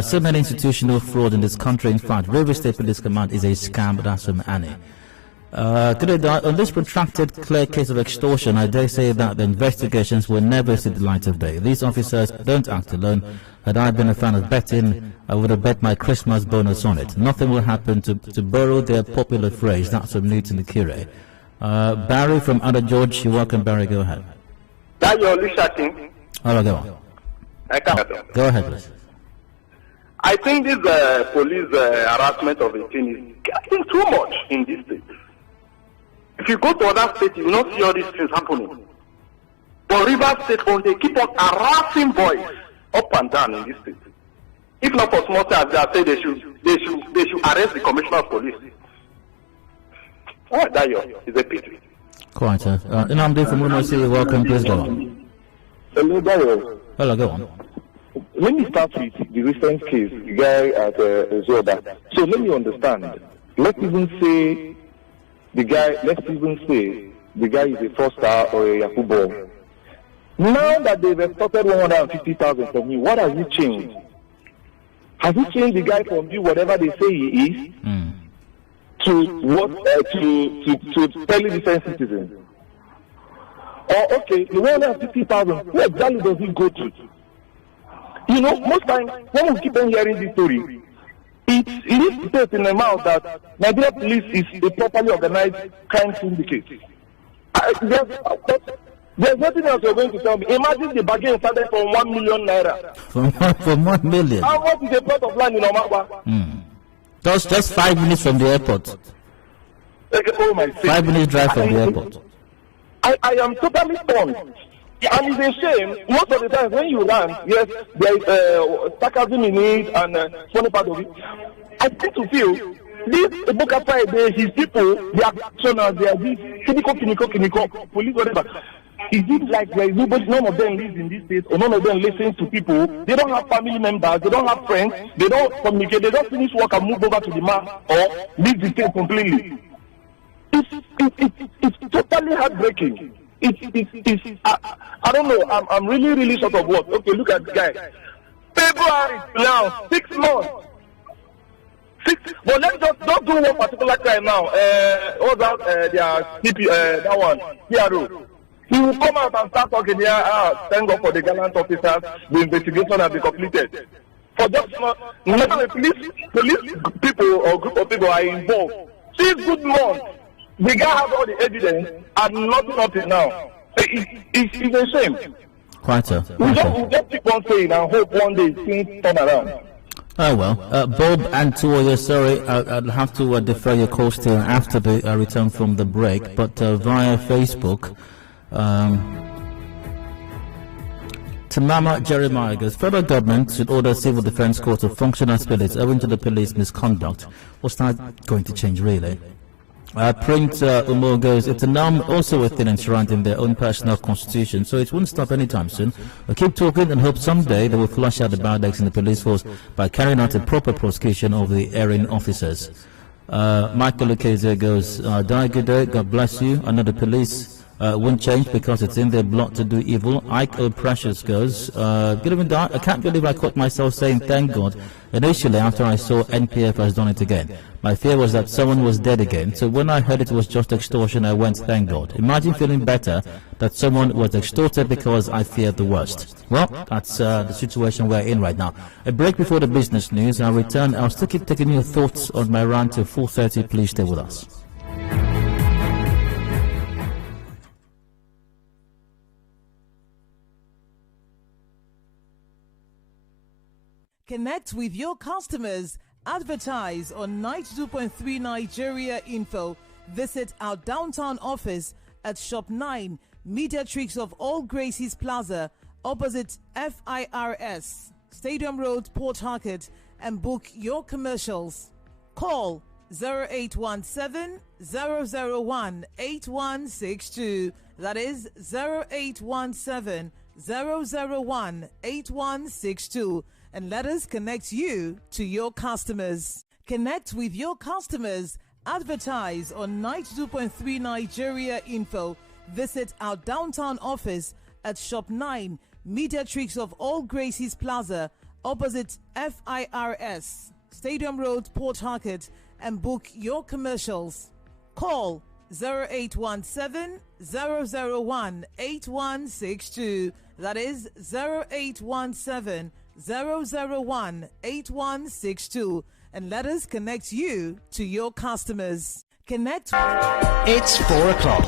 So many institutional fraud in this country. In fact, Rivers State Police Command is a scam. That's from Annie. On this protracted, clear case of extortion, I dare say that the investigations will never see the light of day. These officers don't act alone. Had I been a fan of betting, I would have bet my Christmas bonus on it. Nothing will happen, to borrow their popular phrase. That's from Newton Kire. Barry from Ada George, you're welcome, Barry. Go ahead. Adedayo Elusakin. Hello, go on. Go ahead, please. I think this police harassment of a thing is getting too much in this state. If you go to other states, you will not see all these things happening. But Rivers State, they keep on harassing boys up and down in this state. If not for small things, they say they should arrest the commissioner of police. Adedayo is a pity. Quite. Nnamdi from Umosi, welcome. Please go on. Hello, Dayo. Hello, go on. Let me start with the recent case, the guy at Zoda. So let me understand. Let's even say the guy is a fraudster or a Yakubo. Now that they've extorted 150,000 from you, what has it changed? Has it changed the guy from you whatever they say he is to what to fairly decent citizens? Or okay, the 150,000, where exactly does it go to? You know, most times when we keep on hearing this story, it is stated in the mouth that Nigeria police is a properly organized crime syndicate. There's nothing else you're going to tell me. Imagine the bargain started from 1 million naira. From 1 million? How much is a plot of land in Omakwa? Just 5 minutes from the airport. Oh my 5 minutes drive from the airport. I am totally stunned. And it's a shame, most of the time when you run, yes, there is sarcasm in it and funny part of it. I tend to feel this Eboka Friday, his people, they are actioners, they are this clinical, police, whatever. Is it like there is nobody, none of them lives in this state, or none of them listens to people? They don't have family members, they don't have friends, they don't communicate, they don't finish work and move over to the map or leave the state completely. It's totally heartbreaking. I don't know. I'm really short of words. Okay, look at the guy. February now, 6 months. But let's just don't do one particular crime now. What's that? That one. PRO. He will come out and start talking here. Thank God for the gallant officers. The investigation has been completed. For just now, the police people or group of people are involved. 6 good months. The guy has all the evidence and nothing up till now. It's a shame. Quite a. We just keep on saying and hope one day things turn around. Oh well. Bob and Toya, sorry, I'll have to defer your call still after the return from the break, but via Facebook, Tamama Jeremiah goes, federal government should order civil defense court to function as police owing to the police misconduct. What's that going to change really? Print Umo goes, it's a norm also within enshrined in their own personal constitution, so it won't stop anytime soon. We'll keep talking and hope someday they will flush out the bad eggs in the police force by carrying out a proper prosecution of the erring officers. Michael Okeze goes, die good day, God bless you. Another police won't change because it's in their blood to do evil. Ike O. Precious goes, good evening, I can't believe I caught myself saying thank God initially after I saw NPF has done it again. My fear was that someone was dead again, so when I heard it was just extortion, I went, thank God. Imagine feeling better that someone was extorted because I feared the worst. Well, that's the situation we're in right now. A break before the business news. I'll return. I'll still keep taking your thoughts on my rant till 4:30. Please stay with us. Connect with your customers. Advertise on 92.3 Nigeria Info. Visit our downtown office at Shop 9, Mediatrix of All Gracies Plaza, opposite FIRS, Stadium Road, Port Harcourt, and book your commercials. Call 0817 001 8162. That is 0817 001 8162. And let us connect you to your customers. Connect with your customers. Advertise on 92.3 Nigeria Info. Visit our downtown office at Shop 9, Mediatrix of All Gracies Plaza, opposite FIRS, Stadium Road, Port Harcourt, and book your commercials. Call 0817 001 8162. That is 0817 001 8162, and let us connect you to your customers. Connect. It's 4 o'clock.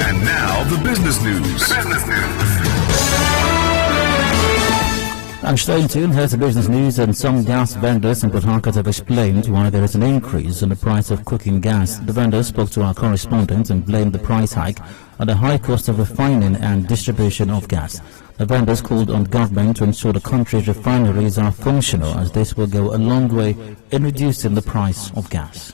And now the business news. I'm staying tuned. Here's the business news. And some gas vendors in Port Harcourt have explained why there is an increase in the price of cooking gas. The vendors spoke to our correspondent and blamed the price hike on the high cost of refining and distribution of gas. The vendors called on government to ensure the country's refineries are functional, as this will go a long way in reducing the price of gas.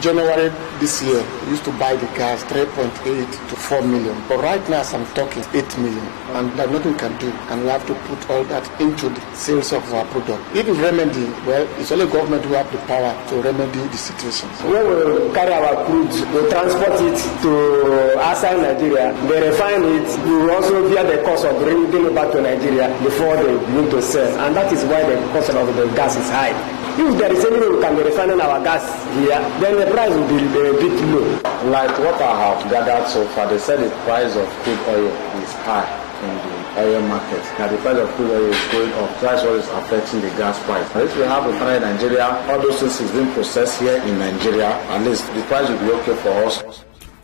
January this year, we used to buy the gas 3.8 to 4 million. But right now, as I'm talking, 8 million. And that nothing can do. And we have to put all that into the sales of our product. If it's remedy, well, it's only government who have the power to remedy the situation. When we carry our crude, we transport it to outside Nigeria. They refine it. We will also bear the cost of bringing it back to Nigeria before they begin to sell. And that is why the cost of the gas is high. If there is any way we can be refining our gas here, then the price will be a bit low. Like what I have gathered so far, they said the price of crude oil is high in the oil market. Now the price of crude oil is going up. That's what is affecting the gas price. But if we have refinery in Nigeria, all those things is being processed here in Nigeria, at least the price will be okay for us.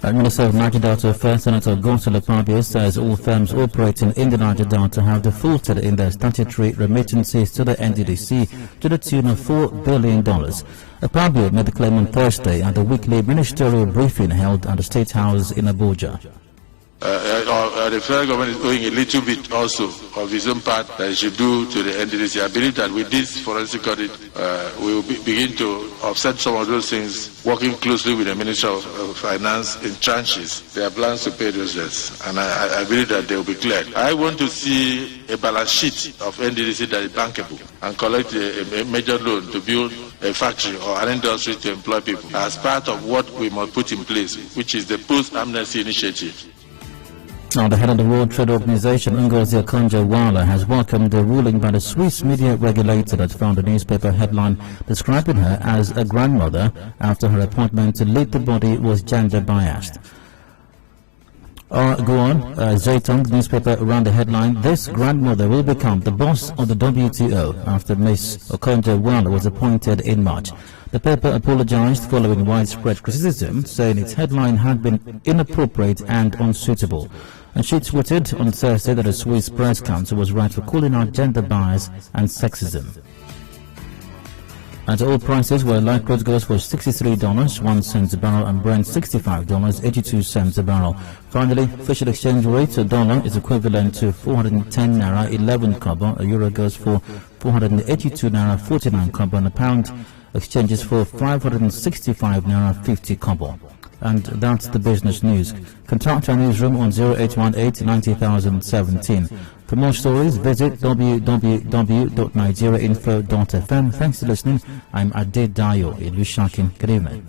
Minister of Niger Delta Affairs, Senator Gonzalo Pabio, says all firms operating in the Niger Delta have defaulted in their statutory remittances to the NDDC to the tune of $4 billion. Pabio made the claim on Thursday at the weekly ministerial briefing held at the State House in Abuja. The federal government is owing a little bit also of its own part that it should do to the NDDC. I believe that with this forensic audit, we will begin to offset some of those things, working closely with the Minister of Finance in tranches. There are plans to pay those debts, and I believe that they will be cleared. I want to see a balance sheet of NDDC that is bankable and collect a major loan to build a factory or an industry to employ people as part of what we must put in place, which is the post-amnesty initiative. Now, the head of the World Trade Organization, Ngozi Okonjo-Iweala, has welcomed the ruling by the Swiss media regulator that found a newspaper headline describing her as a grandmother after her appointment to lead the body was gender biased. Go on, Zaytong newspaper ran the headline, "This grandmother will become the boss of the WTO" after Ms. Okonjo-Iweala was appointed in March. The paper apologized following widespread criticism, saying its headline had been inappropriate and unsuitable. And she tweeted on Thursday that the Swiss Press Council was right for calling out gender bias and sexism. And oil prices were light crude goes for $63.01 a barrel and Brent $65.82 a barrel. Finally, official exchange rate, a dollar is equivalent to 410 naira 11 kobo. A euro goes for 482 naira 49 kobo, and a pound exchanges for 565 naira 50 kobo. And that's the business news. Contact our newsroom on 0818 90017. For more stories, visit www.nigeriainfo.fm. Thanks for listening. I'm Adedayo Elusakin. Good evening.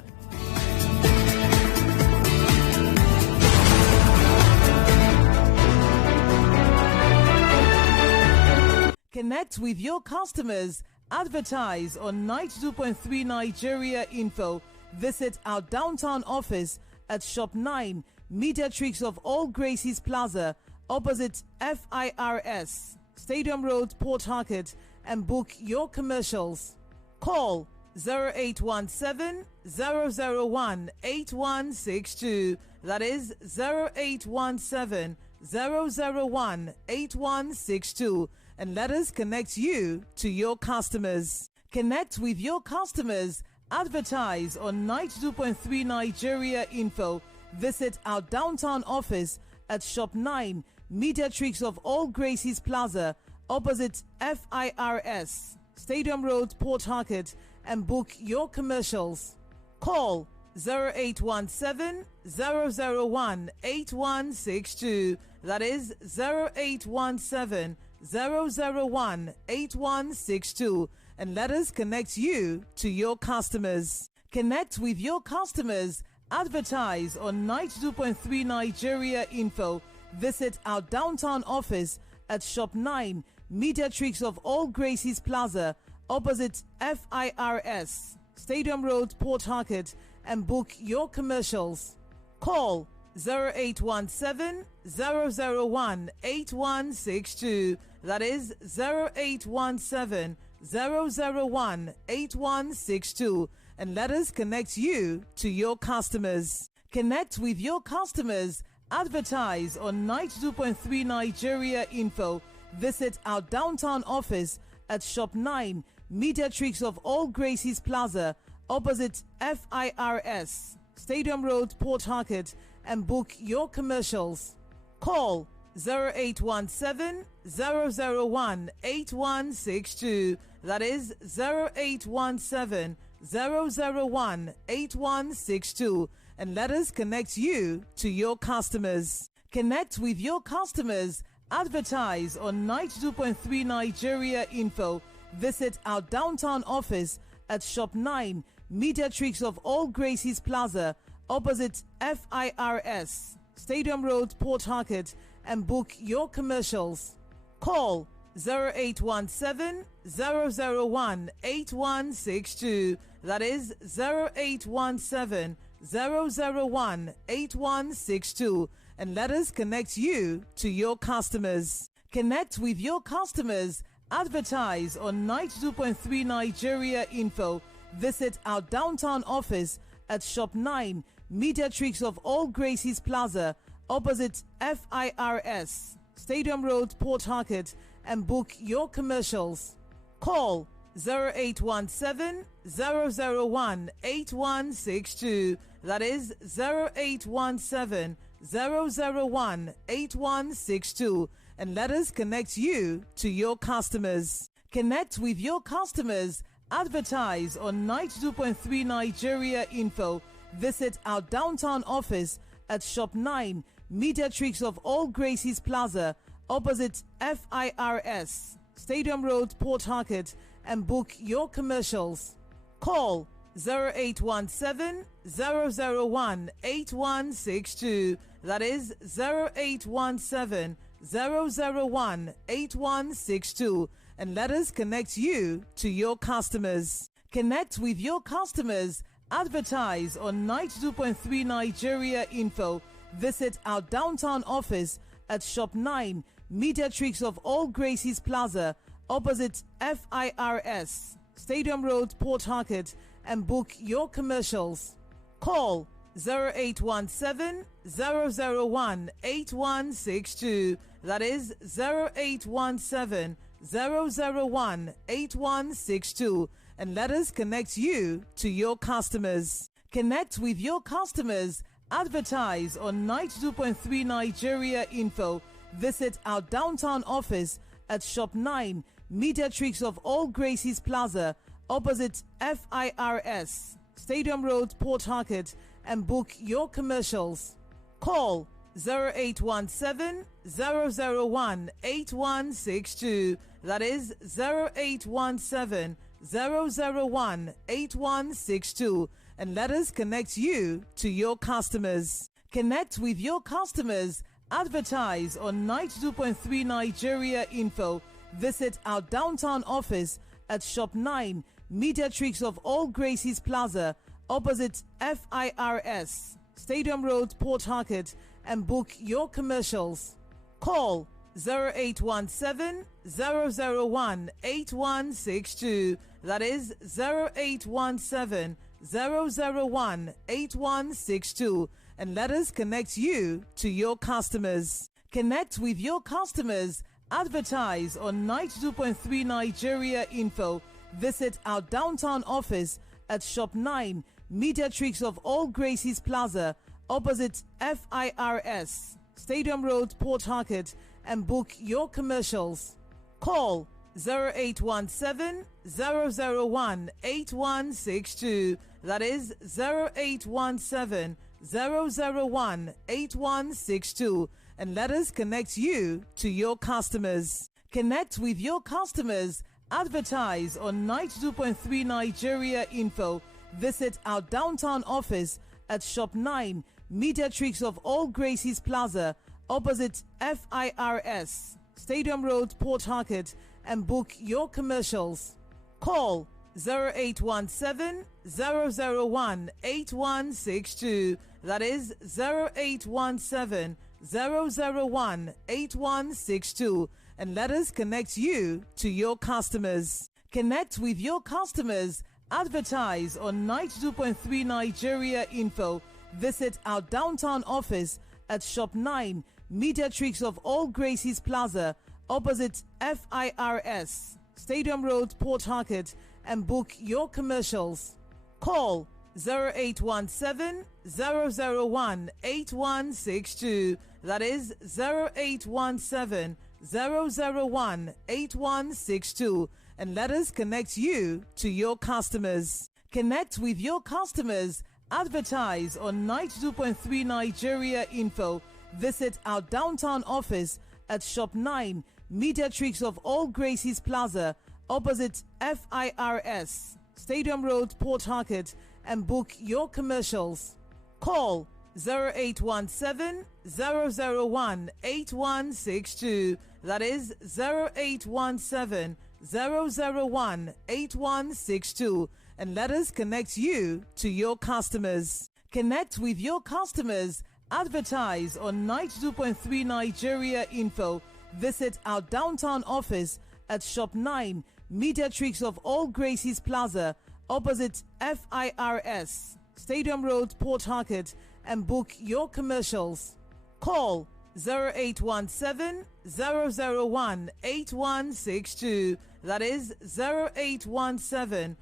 Connect with your customers. Advertise on 92.3 Nigeria Info. Visit our downtown office at Shop 9, Mediatrix of All Gracies Plaza, opposite FIRS, Stadium Road, Port Harcourt, and book your commercials. Call 0817-001-8162. That is 0817-001-8162. And let us connect you to your customers. Connect with your customers. Advertise on 92.3 Nigeria Info. Visit our downtown office at Shop 9, Mediatrix of All Gracies Plaza, opposite FIRS, Stadium Road, Port Harcourt, and book your commercials. Call 0817-001-8162. That is 0817-001-8162. And let us connect you to your customers. Connect with your customers. Advertise on 92.3 Nigeria Info. Visit our downtown office at Shop 9, Mediatrix of All Gracies Plaza, opposite FIRS, Stadium Road, Port Harcourt, and book your commercials. Call 0817 001 8162. That is 0817 001 8162. And let us connect you to your customers. Connect with your customers. Advertise on 92.3 Nigeria Info. Visit our downtown office at Shop 9, Mediatrix of All Gracies Plaza, opposite FIRS, Stadium Road, Port Harcourt, and book your commercials. Call 0817 001 8162. That is 0817 001 8162. And let us connect you to your customers. Connect with your customers. Advertise on 92.3 Nigeria Info. Visit our downtown office at Shop 9, Mediatrix of All Gracies Plaza, opposite FIRS, Stadium Road, Port Harcourt, and book your commercials. Call 0817 001 8162. That is 0817 001 8162. And let us connect you to your customers. Connect with your customers. Advertise on 92.3 Nigeria Info. Visit our downtown office at Shop 9, Mediatrix of All Gracies Plaza, opposite FIRS, Stadium Road, Port Harcourt, and book your commercials. Call 0817 001 8162. That is 0817 001 8162. And let us connect you to your customers. Connect with your customers. Advertise on 92.3 Nigeria Info. Visit our downtown office at Shop 9, Mediatrix of All Gracies Plaza, opposite FIRS, Stadium Road, Port Harcourt, and book your commercials. Call 0817 001 8162. That is 0817 001 8162. And let us connect you to your customers. Connect with your customers. Advertise on 92.3 Nigeria Info. Visit our downtown office at Shop 9, Mediatrix of All Gracies Plaza, opposite FIRS, Stadium Road, Port Harcourt, and book your commercials. Call 0817 001 8162. That is 0817 001 8162. And let us connect you to your customers. Connect with your customers. Advertise on 92.3 Nigeria Info. Visit our downtown office at Shop 9, Mediatrix of All Gracies Plaza, opposite FIRS, Stadium Road, Port Harcourt, and book your commercials. Call 0817 001 8162. That is 0817 001 8162. And let us connect you to your customers. Connect with your customers. Advertise on 92.3 Nigeria Info. Visit our downtown office at Shop 9, Mediatrix of All Gracies Plaza, opposite FIRS, Stadium Road, Port Harcourt, and book your commercials. Call 0817 001 8162. That is 0817 001 8162. And let us connect you to your customers. Connect with your customers. Advertise on 92.3 Nigeria Info. Visit our downtown office at Shop 9, Mediatrix of All Gracies Plaza, opposite FIRS, Stadium Road, Port Harcourt, and book your commercials. Call 0817 001 8162. That is 0817 001 8162. And let us connect you to your customers. Connect with your customers. Advertise on 92.3 Nigeria Info. Visit our downtown office at Shop 9, Mediatrix of All Gracies Plaza, opposite FIRS, Stadium Road, Port Harcourt, and book your commercials. Call 0817 001-8162. That is 0817-001-8162. And let us connect you to your customers. Connect with your customers. Advertise on 92.3 Nigeria Info. Visit our downtown office at Shop 9, Mediatrix of All Gracies Plaza, opposite FIRS, Stadium Road, Port Harcourt, and book your commercials. Call 0817-001-8162. That is 0817-001-8162. And let us connect you to your customers. Connect with your customers. Advertise on 92.3 Nigeria Info. Visit our downtown office at Shop 9, Mediatrix of All Gracies Plaza, opposite FIRS, Stadium Road, Port Harcourt, and book your commercials. Call 0817-001-8162. That is 0817-001-8162. And let us connect you to your customers. Connect with your customers. Advertise on 92.3 Nigeria Info. Visit our downtown office at Shop 9, Mediatrix of All Gracies Plaza, opposite FIRS, Stadium Road, Port Harcourt, and book your commercials. Call 0817-001-8162. That is 0817-001.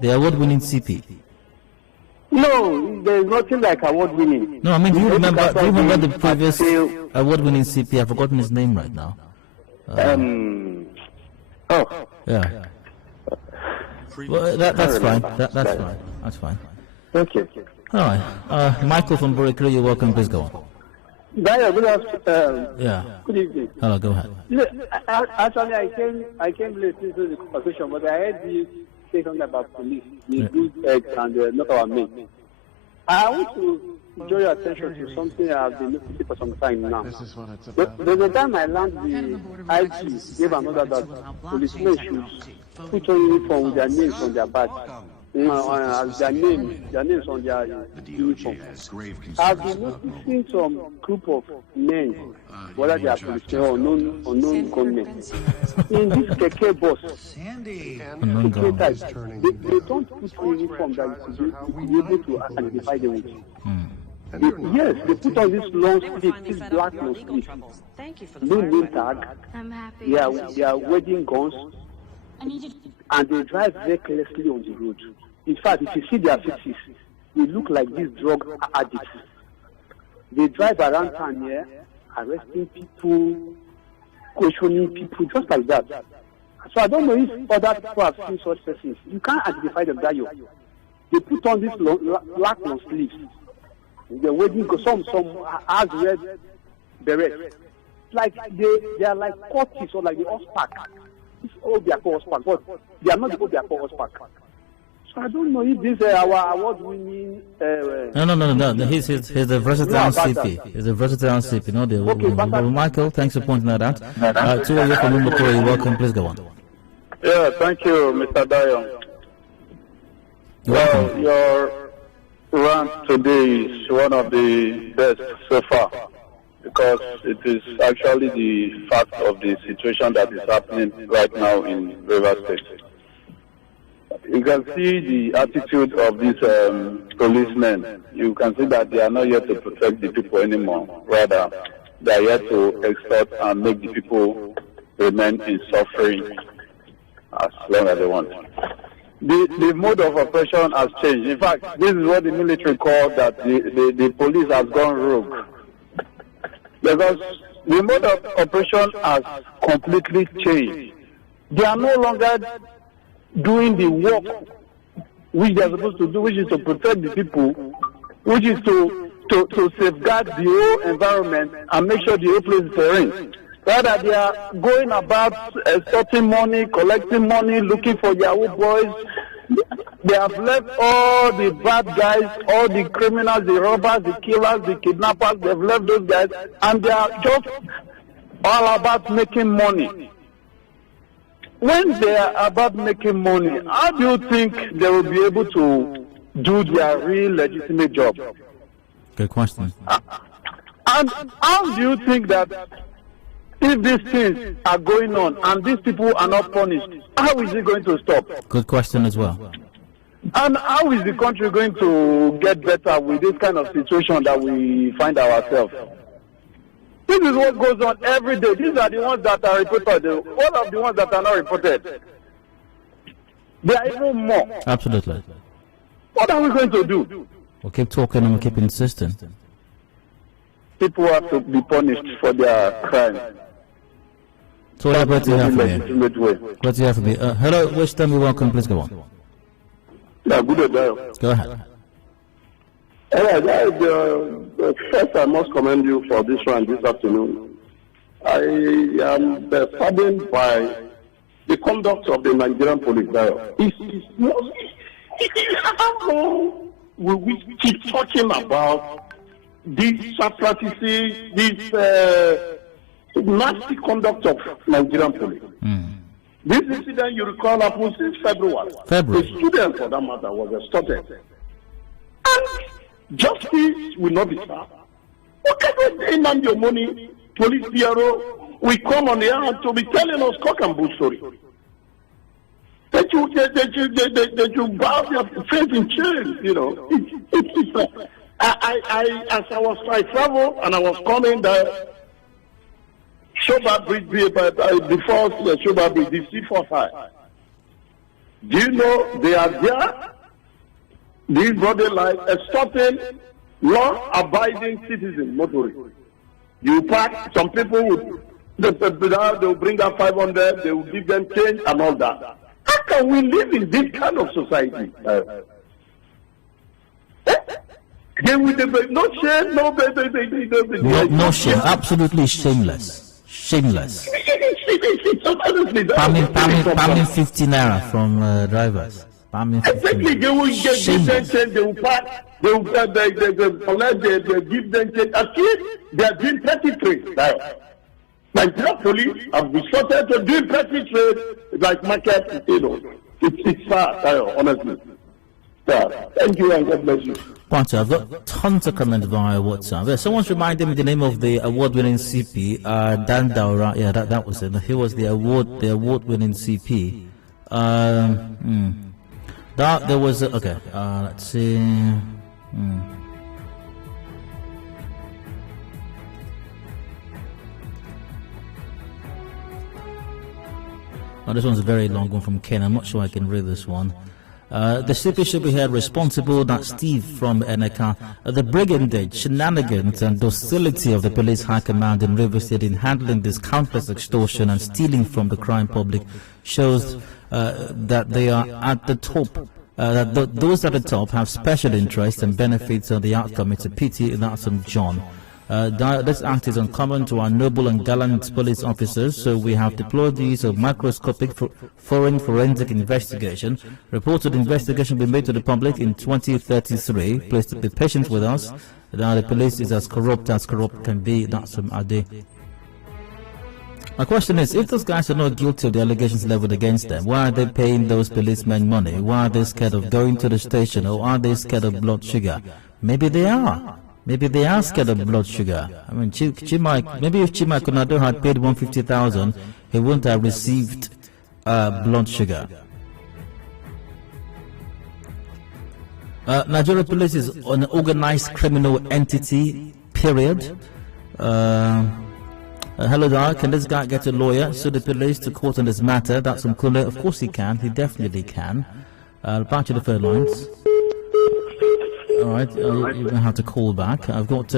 The award-winning CP. No, there is nothing like award-winning. No, I mean, do you remember the previous award-winning CP? I've forgotten his name right now. Yeah. Well, that's fine. That's fine. Thank you. All right. Michael from Burikiri, you're welcome. Please go on. Daya, good afternoon. Yeah. Good evening. Hello, go ahead. Actually, I came listening to the conversation, but I heard you say something about police, the good eggs, and not our men. I want to draw your attention to something I've been noticing for some time now. There's a time I learned the IG gave an order that policemen should put on uniform with their names on their badge. Their names on their uniform. I've been noticing some group of men, whether they are policemen or unknown gunmen, in this keke bus. They don't put on uniform that you could be able to identify them with. Yes, they put on this long sleeve, this black long sleeve. No name tag. They are wedding guns, and they drive recklessly on the road. In fact, if you see their faces, they look like these drug addicts. They drive around town here, arresting people, questioning people, just like that. So I don't know if other people have seen such persons. You can't identify them, Dayo. They put on this black long sleeves. They're wearing some has red beret. Like they are like cortis or like the horsepack. It's all they are called horsepack, but they are not the old they are called horsepack. I don't know if this our award-winning. No. He's a versatile CP. He's a versatile CP. No, Michael, thanks for pointing that out. Two of you from Umbakori, welcome. Please go on. Yeah, thank you, Mr. Dayo. Well, your rant today is one of the best so far because it is actually the fact of the situation that is happening right now in Rivers State. You can see the attitude of these policemen. You can see that they are not here to protect the people anymore. Rather, they are here to extort and make the people remain in suffering as long as they want. The mode of operation has changed. In fact, this is what the military call that the police has gone rogue. Because the mode of operation has completely changed. They are no longer doing the work which they are supposed to do, which is to protect the people, which is to safeguard the whole environment and make sure the whole place is serene. Rather, they are going about extorting money, collecting money, looking for Yahoo boys. They have left all the bad guys, all the criminals, the robbers, the killers, the kidnappers. They've left those guys, and they are just all about making money. when they are about making money, how do you think they will be able to do their real legitimate job? Good question. And how do you think that if these things are going on and these people are not punished, how is it going to stop? Good question as well. And how is the country going to get better with this kind of situation that we find ourselves? This is what goes on every day. These are the ones that are reported. All of the ones that are not reported, there are even more. Absolutely. What are we going to do? We'll keep talking and we'll keep insisting. People have to be punished for their crimes. So what do you have for me? What do you have for me? Hello, Wisdom, you're welcome. Please go on. Yeah, good day. Go ahead. First, I must commend you for this one this afternoon. I am saddened by the conduct of the Nigerian police. How long will we keep talking about these practices, this nasty conduct of Nigerian police? This incident, you recall, happened since February. A student, for that matter, was extorted. And justice will not be served. What kind of demand your money, police bureau, will come on the air to be telling us cock and bull story? That you bow their faith in chains, you know. I traveled and I was coming there. Shoba Bridge, before the Shoba Bridge, the C45. Do you know they are there? These body like extorting law-abiding citizens, motorists. You park, some people they'll bring up 500, they will give them change and all that. How can we live in this kind of society? They will no shame, no shame, absolutely shameless. Shameless. Palming 50 naira from drivers. Exactly, they will give them change, they will pass, they will collect, they give them change. Actually, they are doing petty trade. Nigerian police have resorted to doing petty trade like market, you know. It's sad, honestly. Yeah. Thank you and God bless you. Pointer, I've got tons of comments via WhatsApp. Someone's reminded me the name of the award-winning CP, Dan Daura. Yeah, that was it. He was the award-winning CP. That there was okay. Let's see. Oh, this one's a very long one from Ken. I'm not sure I can read this one. The CP should be held responsible. That's Steve from Eneka. The brigandage, shenanigans and docility of the police high command in River State in handling this countless extortion and stealing from the crime public shows that they are at the top. Those at the top have special interests and benefits on the outcome. It's a pity that's from John. This act is uncommon to our noble and gallant police officers, so we have deployed the use of microscopic foreign forensic investigation. Reported investigation will be made to the public in 2033. Please be patient with us. Now the police is as corrupt can be. That's from Ade. My question is, if those guys are not guilty of the allegations leveled against them, why are they paying those policemen money? Why are they scared of going to the station, or are they scared of blood sugar? Maybe they are. Maybe they are scared of blood sugar. I mean, maybe if Chima Konado had paid 150,000, he wouldn't have received blood sugar. Nigeria police is an organized criminal entity, period. Hello there, can this guy get a lawyer? So the police to court on this matter? That's some cool. Of course he can, he definitely can. Back to the phone lines. Alright, you're going to have to call back. I've got,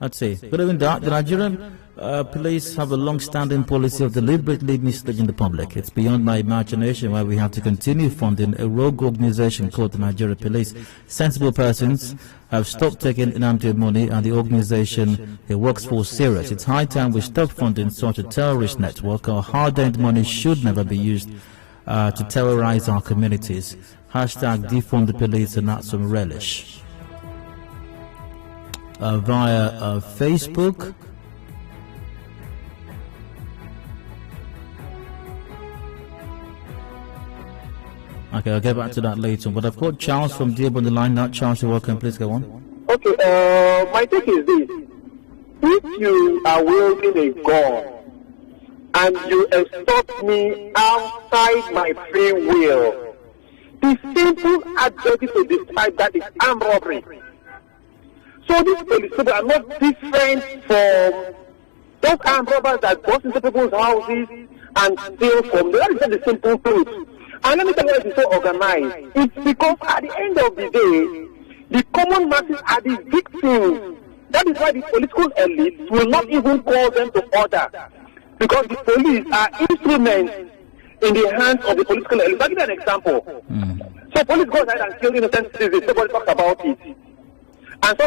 let's see. But even that, the Nigerian police have a long-standing policy of deliberately misleading the public. It's beyond my imagination why we have to continue funding a rogue organization called the Nigeria Police. Sensible persons have stopped taking Nnamdi money, and the organization he works for is serious. It's high time we stop funding such a terrorist network. Our hard-earned money should never be used to terrorize our communities. Hashtag defund the police and not some relish. Via Facebook. Okay, I'll get back to that later. But I've got Charles from Dearborn on the line now. Charles, you're welcome. Please go on. Okay, my take is this. If you are wielding a gun and you extort me outside my free will, the simple adjective to describe that is armed robbery. So these police people are not different from those armed robbers that go into people's houses and steal from them. That is not the simple truth. And let me tell you why it is so organized. It's because at the end of the day, the common masses are the victims. That is why the political elites will not even call them to order. Because the police are instruments in the hands of the political elites. I'll give you an example. So police go ahead and kill innocent citizens. Nobody talks about it. And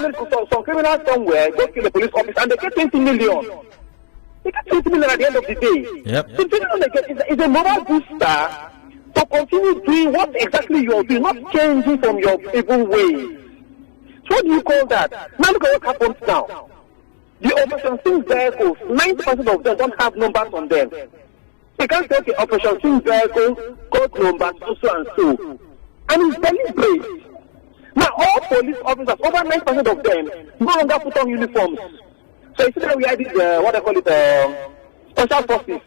some criminals somewhere go kill the police officer and they get 20 million. They get 20 million at the end of the day. Yep. So it's a moral booster to continue doing what exactly you're doing, not changing from your evil ways. So what do you call that? Now look at what happens now. The Operation Sing vehicles, 90% of them don't have numbers on them. They can't say, okay, Operation Sing vehicle, code number, so and so. And it's deliberate. Now all police officers, over 9% of them, no longer put on uniforms. So you see that we had this, what I call it, special forces.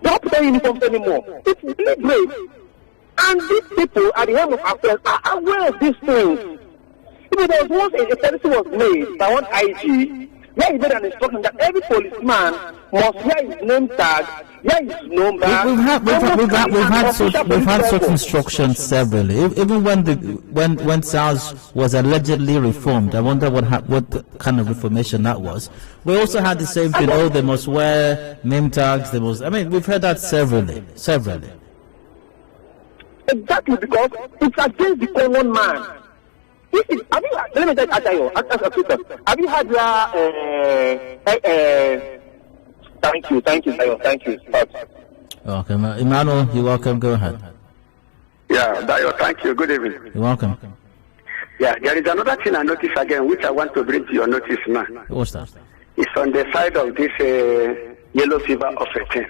They don't put on uniforms anymore. It's deliberate. And these people at the helm of affairs are aware of these things. If there was once a policy was made by one IG, where he made an instruction that every policeman must wear his name tag, wear his number. We've had such instructions severally. Even when SARS was allegedly reformed, I wonder what kind of reformation that was. We also had the same thing. Oh, they must wear name tags. They must. I mean, we've heard that severally. Exactly, because it's against the common man. Let me tell you, have you had your thank you, Dayo. Okay, Emmanuel, you're welcome. Go ahead. Yeah, Dayo, thank you. Good evening. You're welcome. Yeah, there is another thing I noticed again, which I want to bring to your notice now. What's that? It's on the side of this yellow fever of a thing.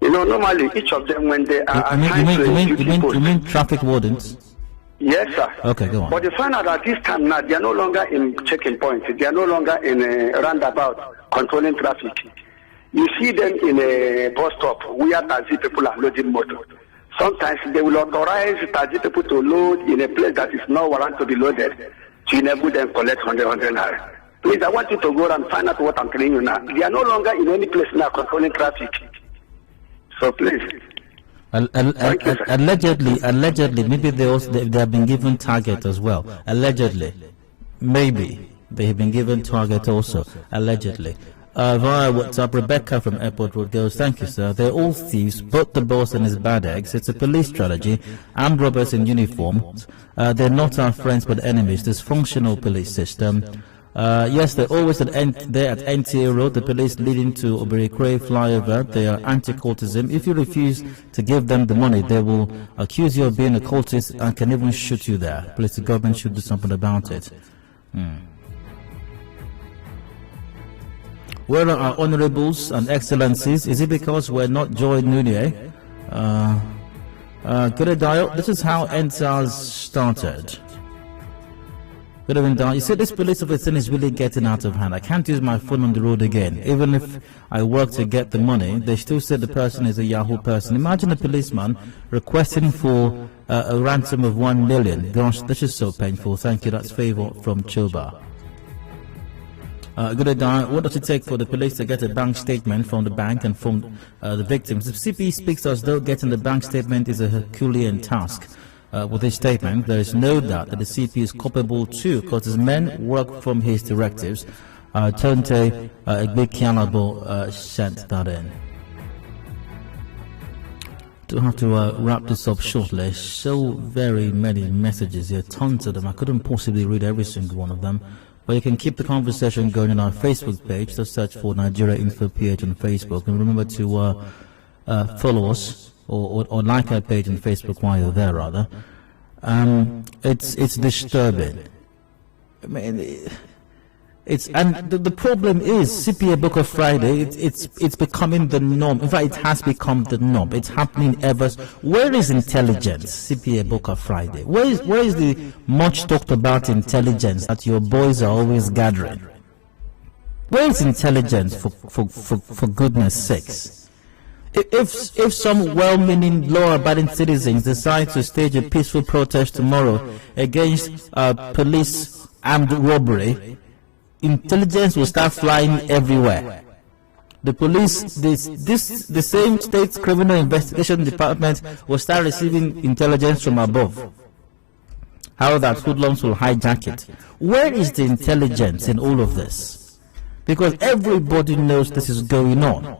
You know, normally each of them, when they are you mean traffic wardens? Yes, sir. Okay, go on. But you find out that this time now, they are no longer in checking points. They are no longer in a roundabout controlling traffic. You see them in a bus stop where taxi people are loading motor. Sometimes they will authorize taxi people to load in a place that is not warranted to be loaded to enable them collect 100 naira. Please, I want you to go and find out what I'm telling you now. They are no longer in any place now controlling traffic. So please. Allegedly, maybe they have been given target as well. Allegedly, maybe they have been given target also. Allegedly, via WhatsApp, Rebecca from Airport Road goes, "Thank you, sir. They're all thieves, both the boss and his bad eggs. It's a police strategy. Armed robbers in uniforms. They're not our friends but enemies. Dysfunctional police system." Yes, they're always there at NTA Road, the police leading to Oberikwe flyover. They are anti-cultism. If you refuse to give them the money, they will accuse you of being a cultist and can even shoot you there. Please, the government should do something about it. Where are our honorables and excellencies? Is it because we're not Joy Nunye? Adedayo, this is how NSAS started. Good evening, Don. You see, this police officer is really getting out of hand. I can't use my phone on the road again. Even if I work to get the money, they still say the person is a Yahoo person. Imagine a policeman requesting for a ransom of 1 million. Gosh, this is so painful. Thank you. That's Favor from Choba. Good evening. What does it take for the police to get a bank statement from the bank and from the victims? If CP speaks as though getting the bank statement is a Herculean task. With his statement, there is no doubt that the CP is culpable too, because his men work from his directives. Tonte Egbekialabo sent that in. To have to wrap this up shortly. So very many messages here, tons of them. I couldn't possibly read every single one of them. But you can keep the conversation going on our Facebook page. Just search for Nigeria Info PH on Facebook. And remember to follow us. Or like our page on Facebook while you're there, rather. It's disturbing. I mean, The problem is CPA Booker Friday. It's becoming the norm. In fact, it has become the norm. It's happening ever. Where is intelligence? CPA Booker Friday. Where is the much talked about intelligence that your boys are always gathering? Where is intelligence for goodness sakes? If some well-meaning, law-abiding citizens decide to stage a peaceful protest tomorrow against police armed robbery, intelligence will start flying everywhere. The police, the same state criminal investigation department will start receiving intelligence from above. How that hoodlums will hijack it. Where is the intelligence in all of this? Because everybody knows this is going on.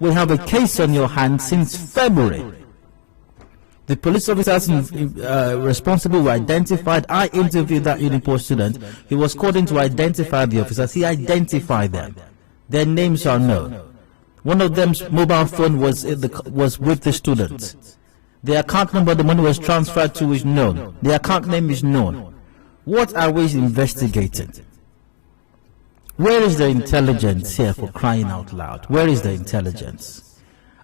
We have a case on your hands since February. The police officers responsible were identified. I interviewed that Unipost student. He was called in to identify the officers. He identified them. Their names are known. One of them's mobile phone was with the student. The account number the money was transferred to is known. The account name is known. What are we investigating? Where is the intelligence here, for crying out loud? Where is the intelligence?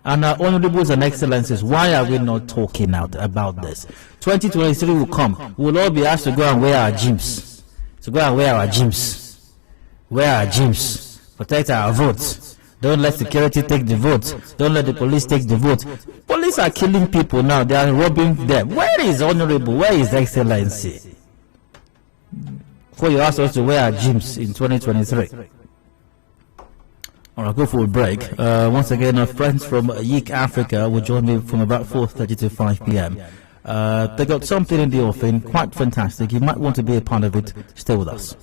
And our honorables and excellencies, why are we not talking out about this? 2023 will come. We'll all be asked to go and wear our gyms. To go and wear our gyms. Wear our gyms. Protect our votes. Don't let security take the votes. Don't let the police take the votes. Police are killing people now. They are robbing them. Where is honorable? Where is excellency? For you ask us to wear our gyms in 2023. All right, go for a break. Once again, our friends from Yeek Africa will join me from about 4:30 to 5 p.m. They got something in the offing, quite fantastic. You might want to be a part of it. Stay with us.